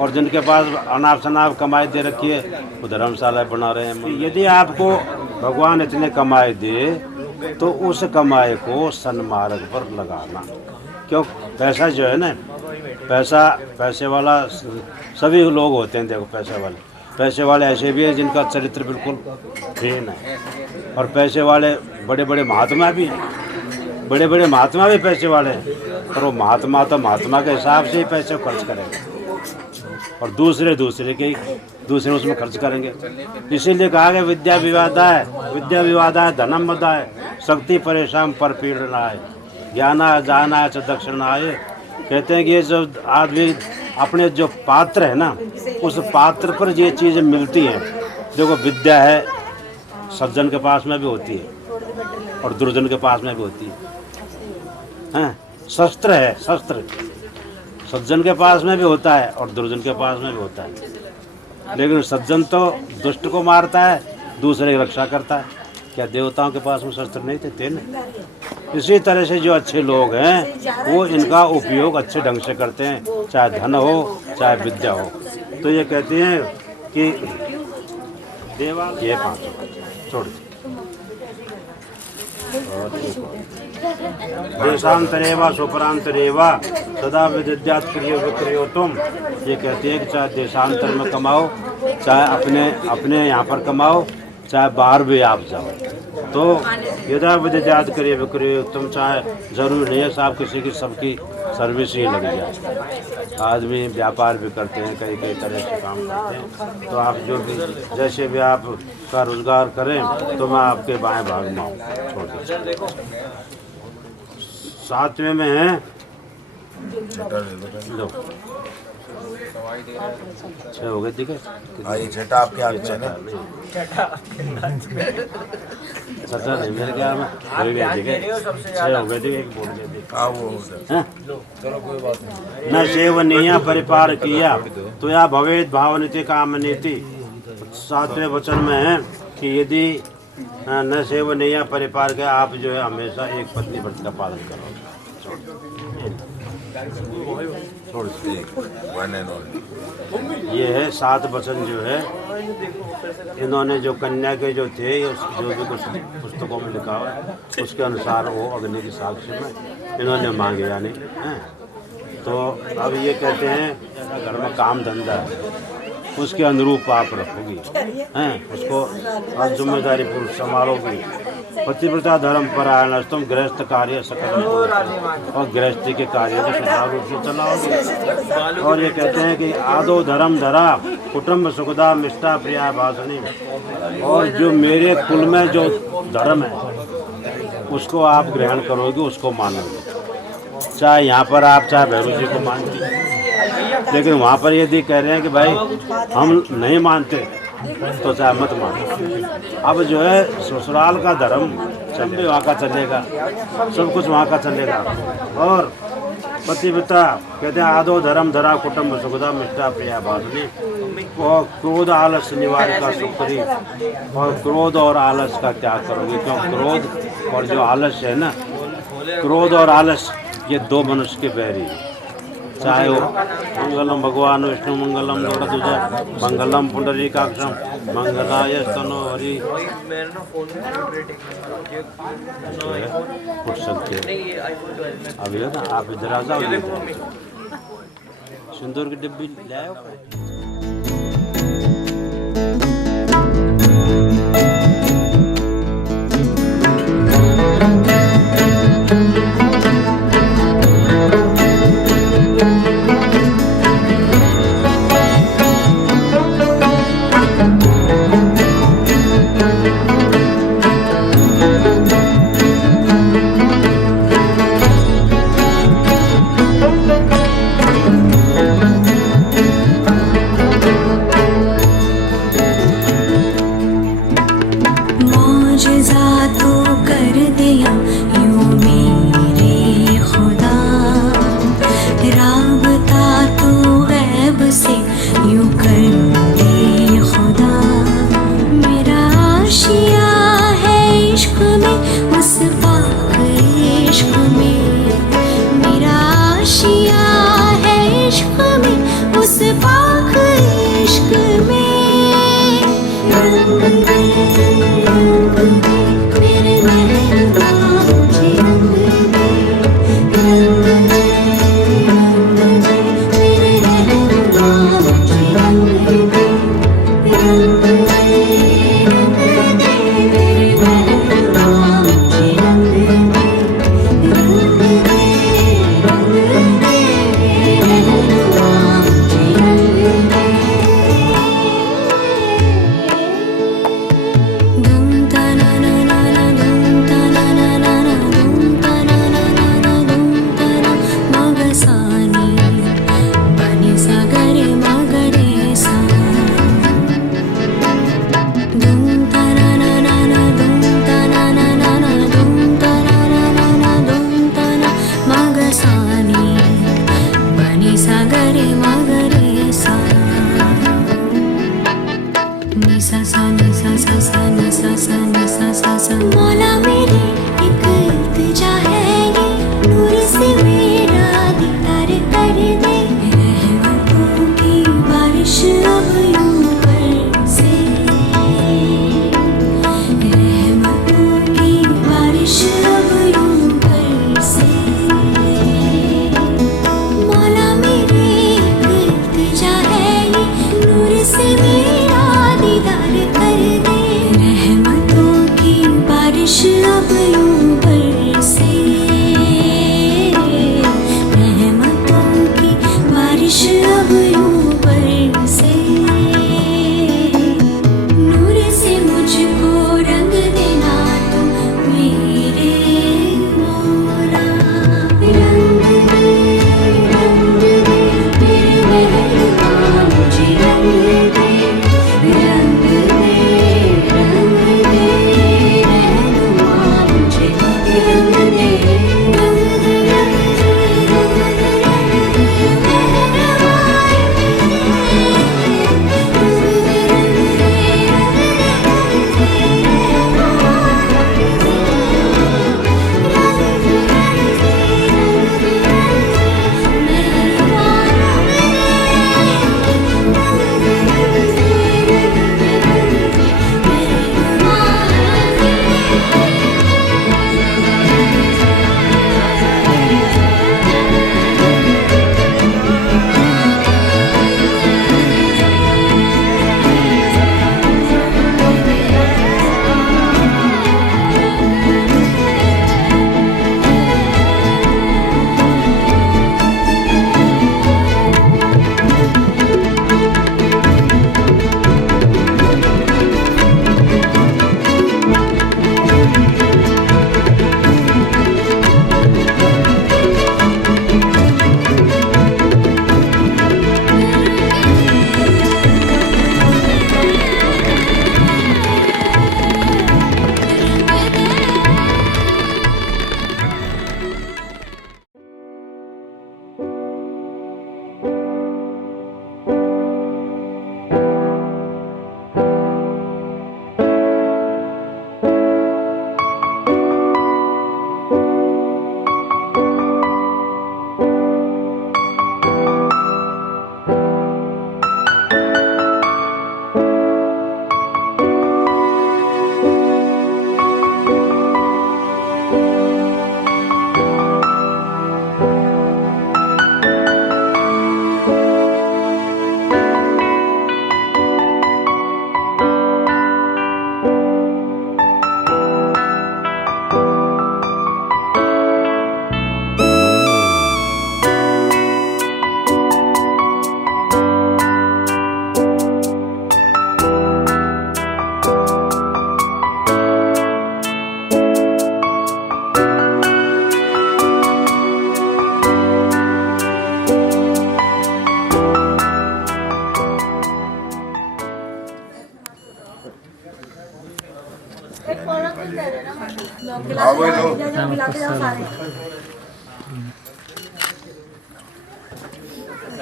और जिनके पास अनाप शनाप कमाई दे रखी है वो धर्मशाला बना रहे हैं। यदि आपको भगवान इतने कमाई दे तो उस कमाई को सन्मार्ग पर लगाना। क्यों पैसा जो है ना, पैसे वाला सभी लोग होते हैं। देखो पैसे वाले ऐसे भी हैं जिनका चरित्र बिल्कुल हीन है, और पैसे वाले बड़े बड़े महात्मा भी हैं, बड़े बड़े महात्मा भी पैसे वाले हैं, पर वो महात्मा तो महात्मा के हिसाब से ही पैसे खर्च करेंगे और दूसरे उसमें खर्च करेंगे। इसीलिए कहा गया विद्या विवादाय धनम मदाय शक्ति परेशान पर पीड़नाय ज्ञाना जाना च दक्षिणाय। कहते हैं कि ये जो आदमी अपने जो पात्र है ना, उस पात्र पर ये चीज़ें मिलती हैं। देखो विद्या है सज्जन के पास में भी होती है और दुर्जन के पास में भी होती है, हैं? शस्त्र है, शस्त्र सज्जन के पास में भी होता है और दुर्जन के पास में भी होता है, लेकिन सज्जन तो दुष्ट को मारता है, दूसरे की रक्षा करता है। क्या देवताओं के पास में शस्त्र नहीं थे ना? इसी तरह से जो अच्छे लोग हैं वो इनका उपयोग अच्छे ढंग से करते हैं, चाहे धन हो चाहे विद्या हो। तो ये कहते हैं कि देवा ये पाँच छोड़ देशांतरेवा सुपरांतरेवा सदा विद्यात प्रिय विक्रियो तुम। ये कहते हैं कि चाहे देशांतर में कमाओ, चाहे अपने यहाँ पर कमाओ, चाहे बाहर भी आप जाओ, तो यदा विद्यात करिए विक्रिय तुम। चाहे जरूरी नहीं है साहब किसी की सबकी सर्विस ही लग जाए। आदमी व्यापार भी करते हैं, कई तरह से काम करते हैं, तो आप जो भी जैसे भी आप का रोजगार करें तो मैं आपके बाएं भाग में आऊँ। छोड़ दीजिए। सातवें में है लो छः हो गए, ठीक है। ये छठा आपके हाथ में है ना? छठा नहीं मेरे क्या में हो गया, ठीक है। छः हो गए, ठीक है। बोल गए न सेवनीय परिपार किया तो या भवेद भाव नीति काम नीति। सातवें वचन में है कि यदि न सेवनीय परिपार के आप जो है हमेशा एक पत्नी व्रत का पालन करो। छोड़ ये है 7 वचन जो है इन्होंने जो कन्या के जो थे जो भी कुछ पुस्तकों में लिखा हुआ है उसके अनुसार वो अग्नि की साक्षी में इन्होंने मांगे, यानी हैं। तो अब ये कहते हैं घर में काम धंधा है उसके अनुरूप आप रखोगी, हैं, उसको आप जिम्मेदारी पूर्वक संभालोगी। पतिव्रता धर्म परायण तुम गृहस्थ कार्य सकल और गृहस्थी के कार्य को सुचारू रूप से चलाओगे। और ये कहते हैं कि आदो धर्म धरा कुटुम्ब सुखदा मिष्टा प्रिया भाषणी। और जो मेरे कुल में जो धर्म है उसको आप ग्रहण करोगे, उसको मानोगे। चाहे यहाँ पर आप चाहे भैरव जी को मानते, लेकिन वहाँ पर यदि कह रहे हैं कि भाई हम नहीं मानते तो चाहे मत मानो। अब जो है ससुराल का धर्म सब भी वहाँ का चलेगा, सब कुछ वहाँ का चलेगा। और पतिव्रता कहते हैं आदो धर्म धरा कुटुम्ब सुखदा मिष्टा प्रिया भाषणी। और क्रोध आलस निवार का सुखरी। और क्रोध और आलस का त्याग करोगे, क्यों क्रोध और जो आलस्य है ना, क्रोध और आलस्य, ये दो मनुष्य के बैरी हैं। चाहे वो मंगलम भगवान विष्णु मंगलम गरुड़ध्वज मंगलम पुंडरीकाक्षम मंगलाय स्तनो हरि उठ सकते हैं। अभी है ना, आप इधर आ जाओ, सिंदूर की डिब्बी ले आओ।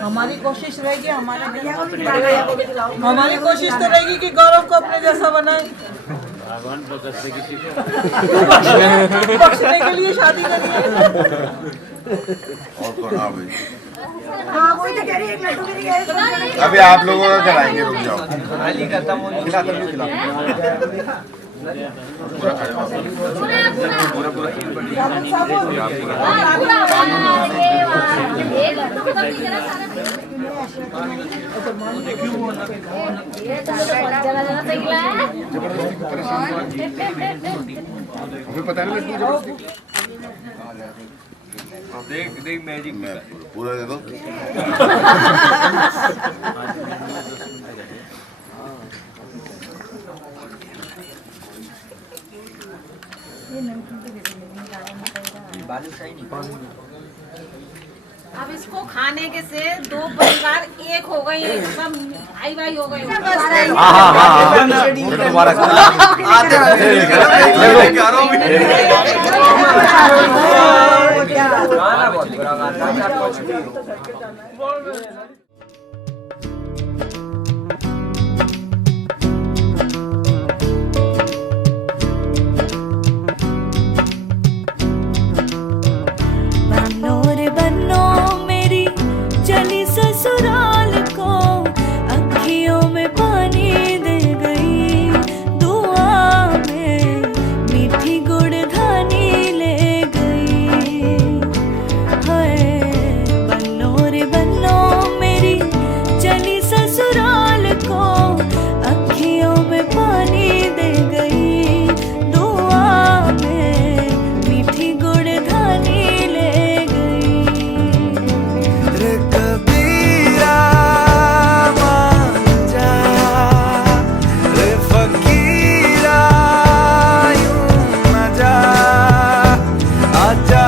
हमारी कोशिश रहेगी, हमारी कोशिश तो रहेगी कि गौरव को अपने जैसा बनाए। भगवान बख्शने के लिए शादी करिए। और कौन? हाँ भाई, अभी आप लोगों का कराएंगे, रुक जाओ। पता नहीं देख मैजिक में पूरा दे दो। अब इसको खाने के से दो परिवार एक हो गए, सब भाई भाई हो गए। ससुराल को अखियों में पानी दे गई, दुआ में मीठी गुड़धानी ले गई। हाय बन्नो रे बन्नो मेरी चली ससुराल को अखियों में पानी दे गई, दुआ में मीठी गुड़धानी ले गई। रे कबीरा मान जा, रे फकीरा यूं न जा, आजा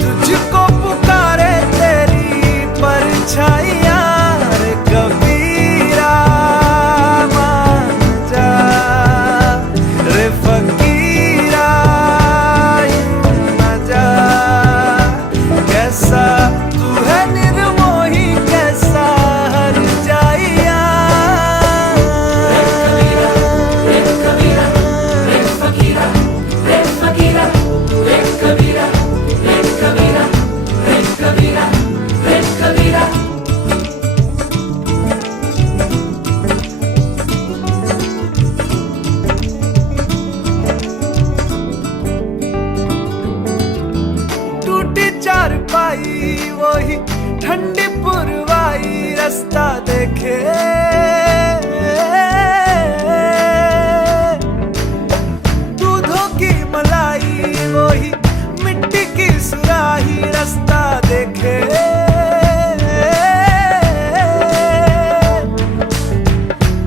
तुझको पुकारे तेरी परछाइयाँ। रे कबीरा मान जा, रे फकीरा यूं न जा, कैसा तू है निर्मोही, कैसा हर जाइया। टूटी चारपाई वही ठंडी पुरवाई, रास्ता देखे दूधों की मलाई वही मिट्टी की सुराही, रास्ता देखे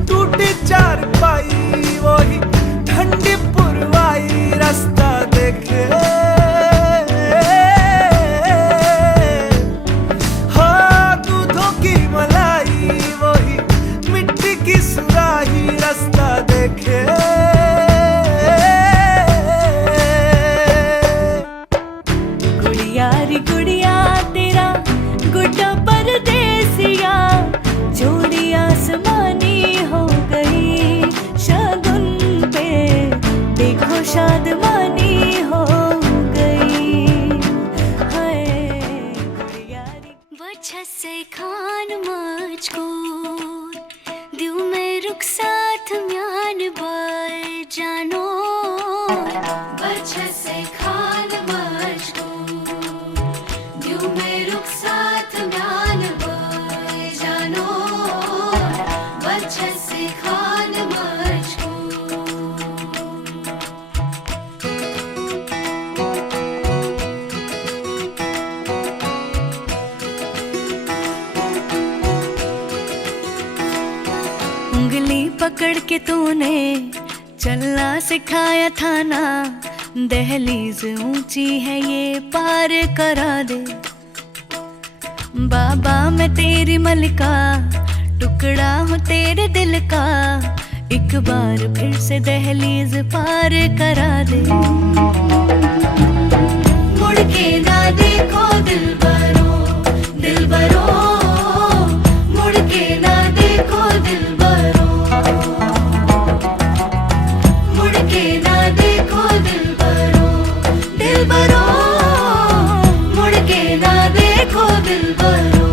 टूटी चारपाई वही ठंडी पुरवाई, रास्ता देखे। हाँ दूधों की मलाई वही मिट्टी की सुराही, रास्ता देखे। गुड़िया री गुड़िया तेरा गुड्डा परदेसिया, जोड़ी आसमानी हो गई, शगुन पे देखो शादमानी हो गई। हाय गुड़िया री वजह से खान मुझको दिल में रुख साथ म्यान बार जानो, वजह से खान मुझको दिल में रुख साथ म्यान बार जानो, वजह से खान मुझको। उंगली पकड़ के तूने चलना सिखाया था ना, दहलीज ऊंची है ये पार करा दे। बाबा मैं तेरी मलिका, टुकड़ा हूँ तेरे दिल का, एक बार फिर से दहलीज पार करा दे। मुड़ के ना देखो दिलबरो, दिलबरो, मुड़ के ना देखो दिलबरो, मुड़ के ना देखो दिलबरो, दिलबरो, मुड़ के ना देखो दिलबरो।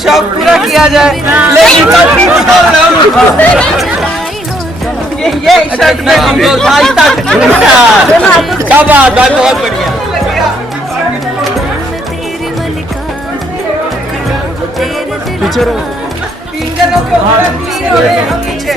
शौक पूरा किया जाए, लेकिन ये शर्ट में कमजोर था। क्या बात है, बहुत बढ़िया। पीछे रहो, पीछे।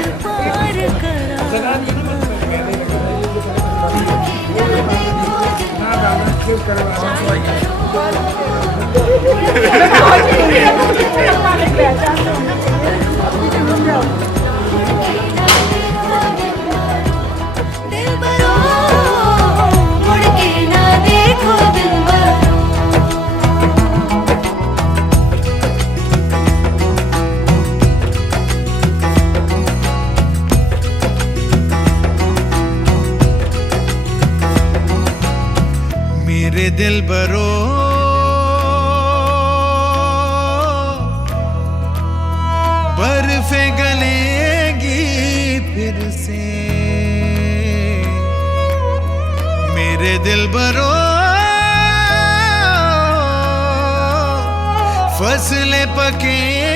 मेरे दिलबरो बर्फे गलेगी फिर से, मेरे दिलबरो फसलें पकेंगी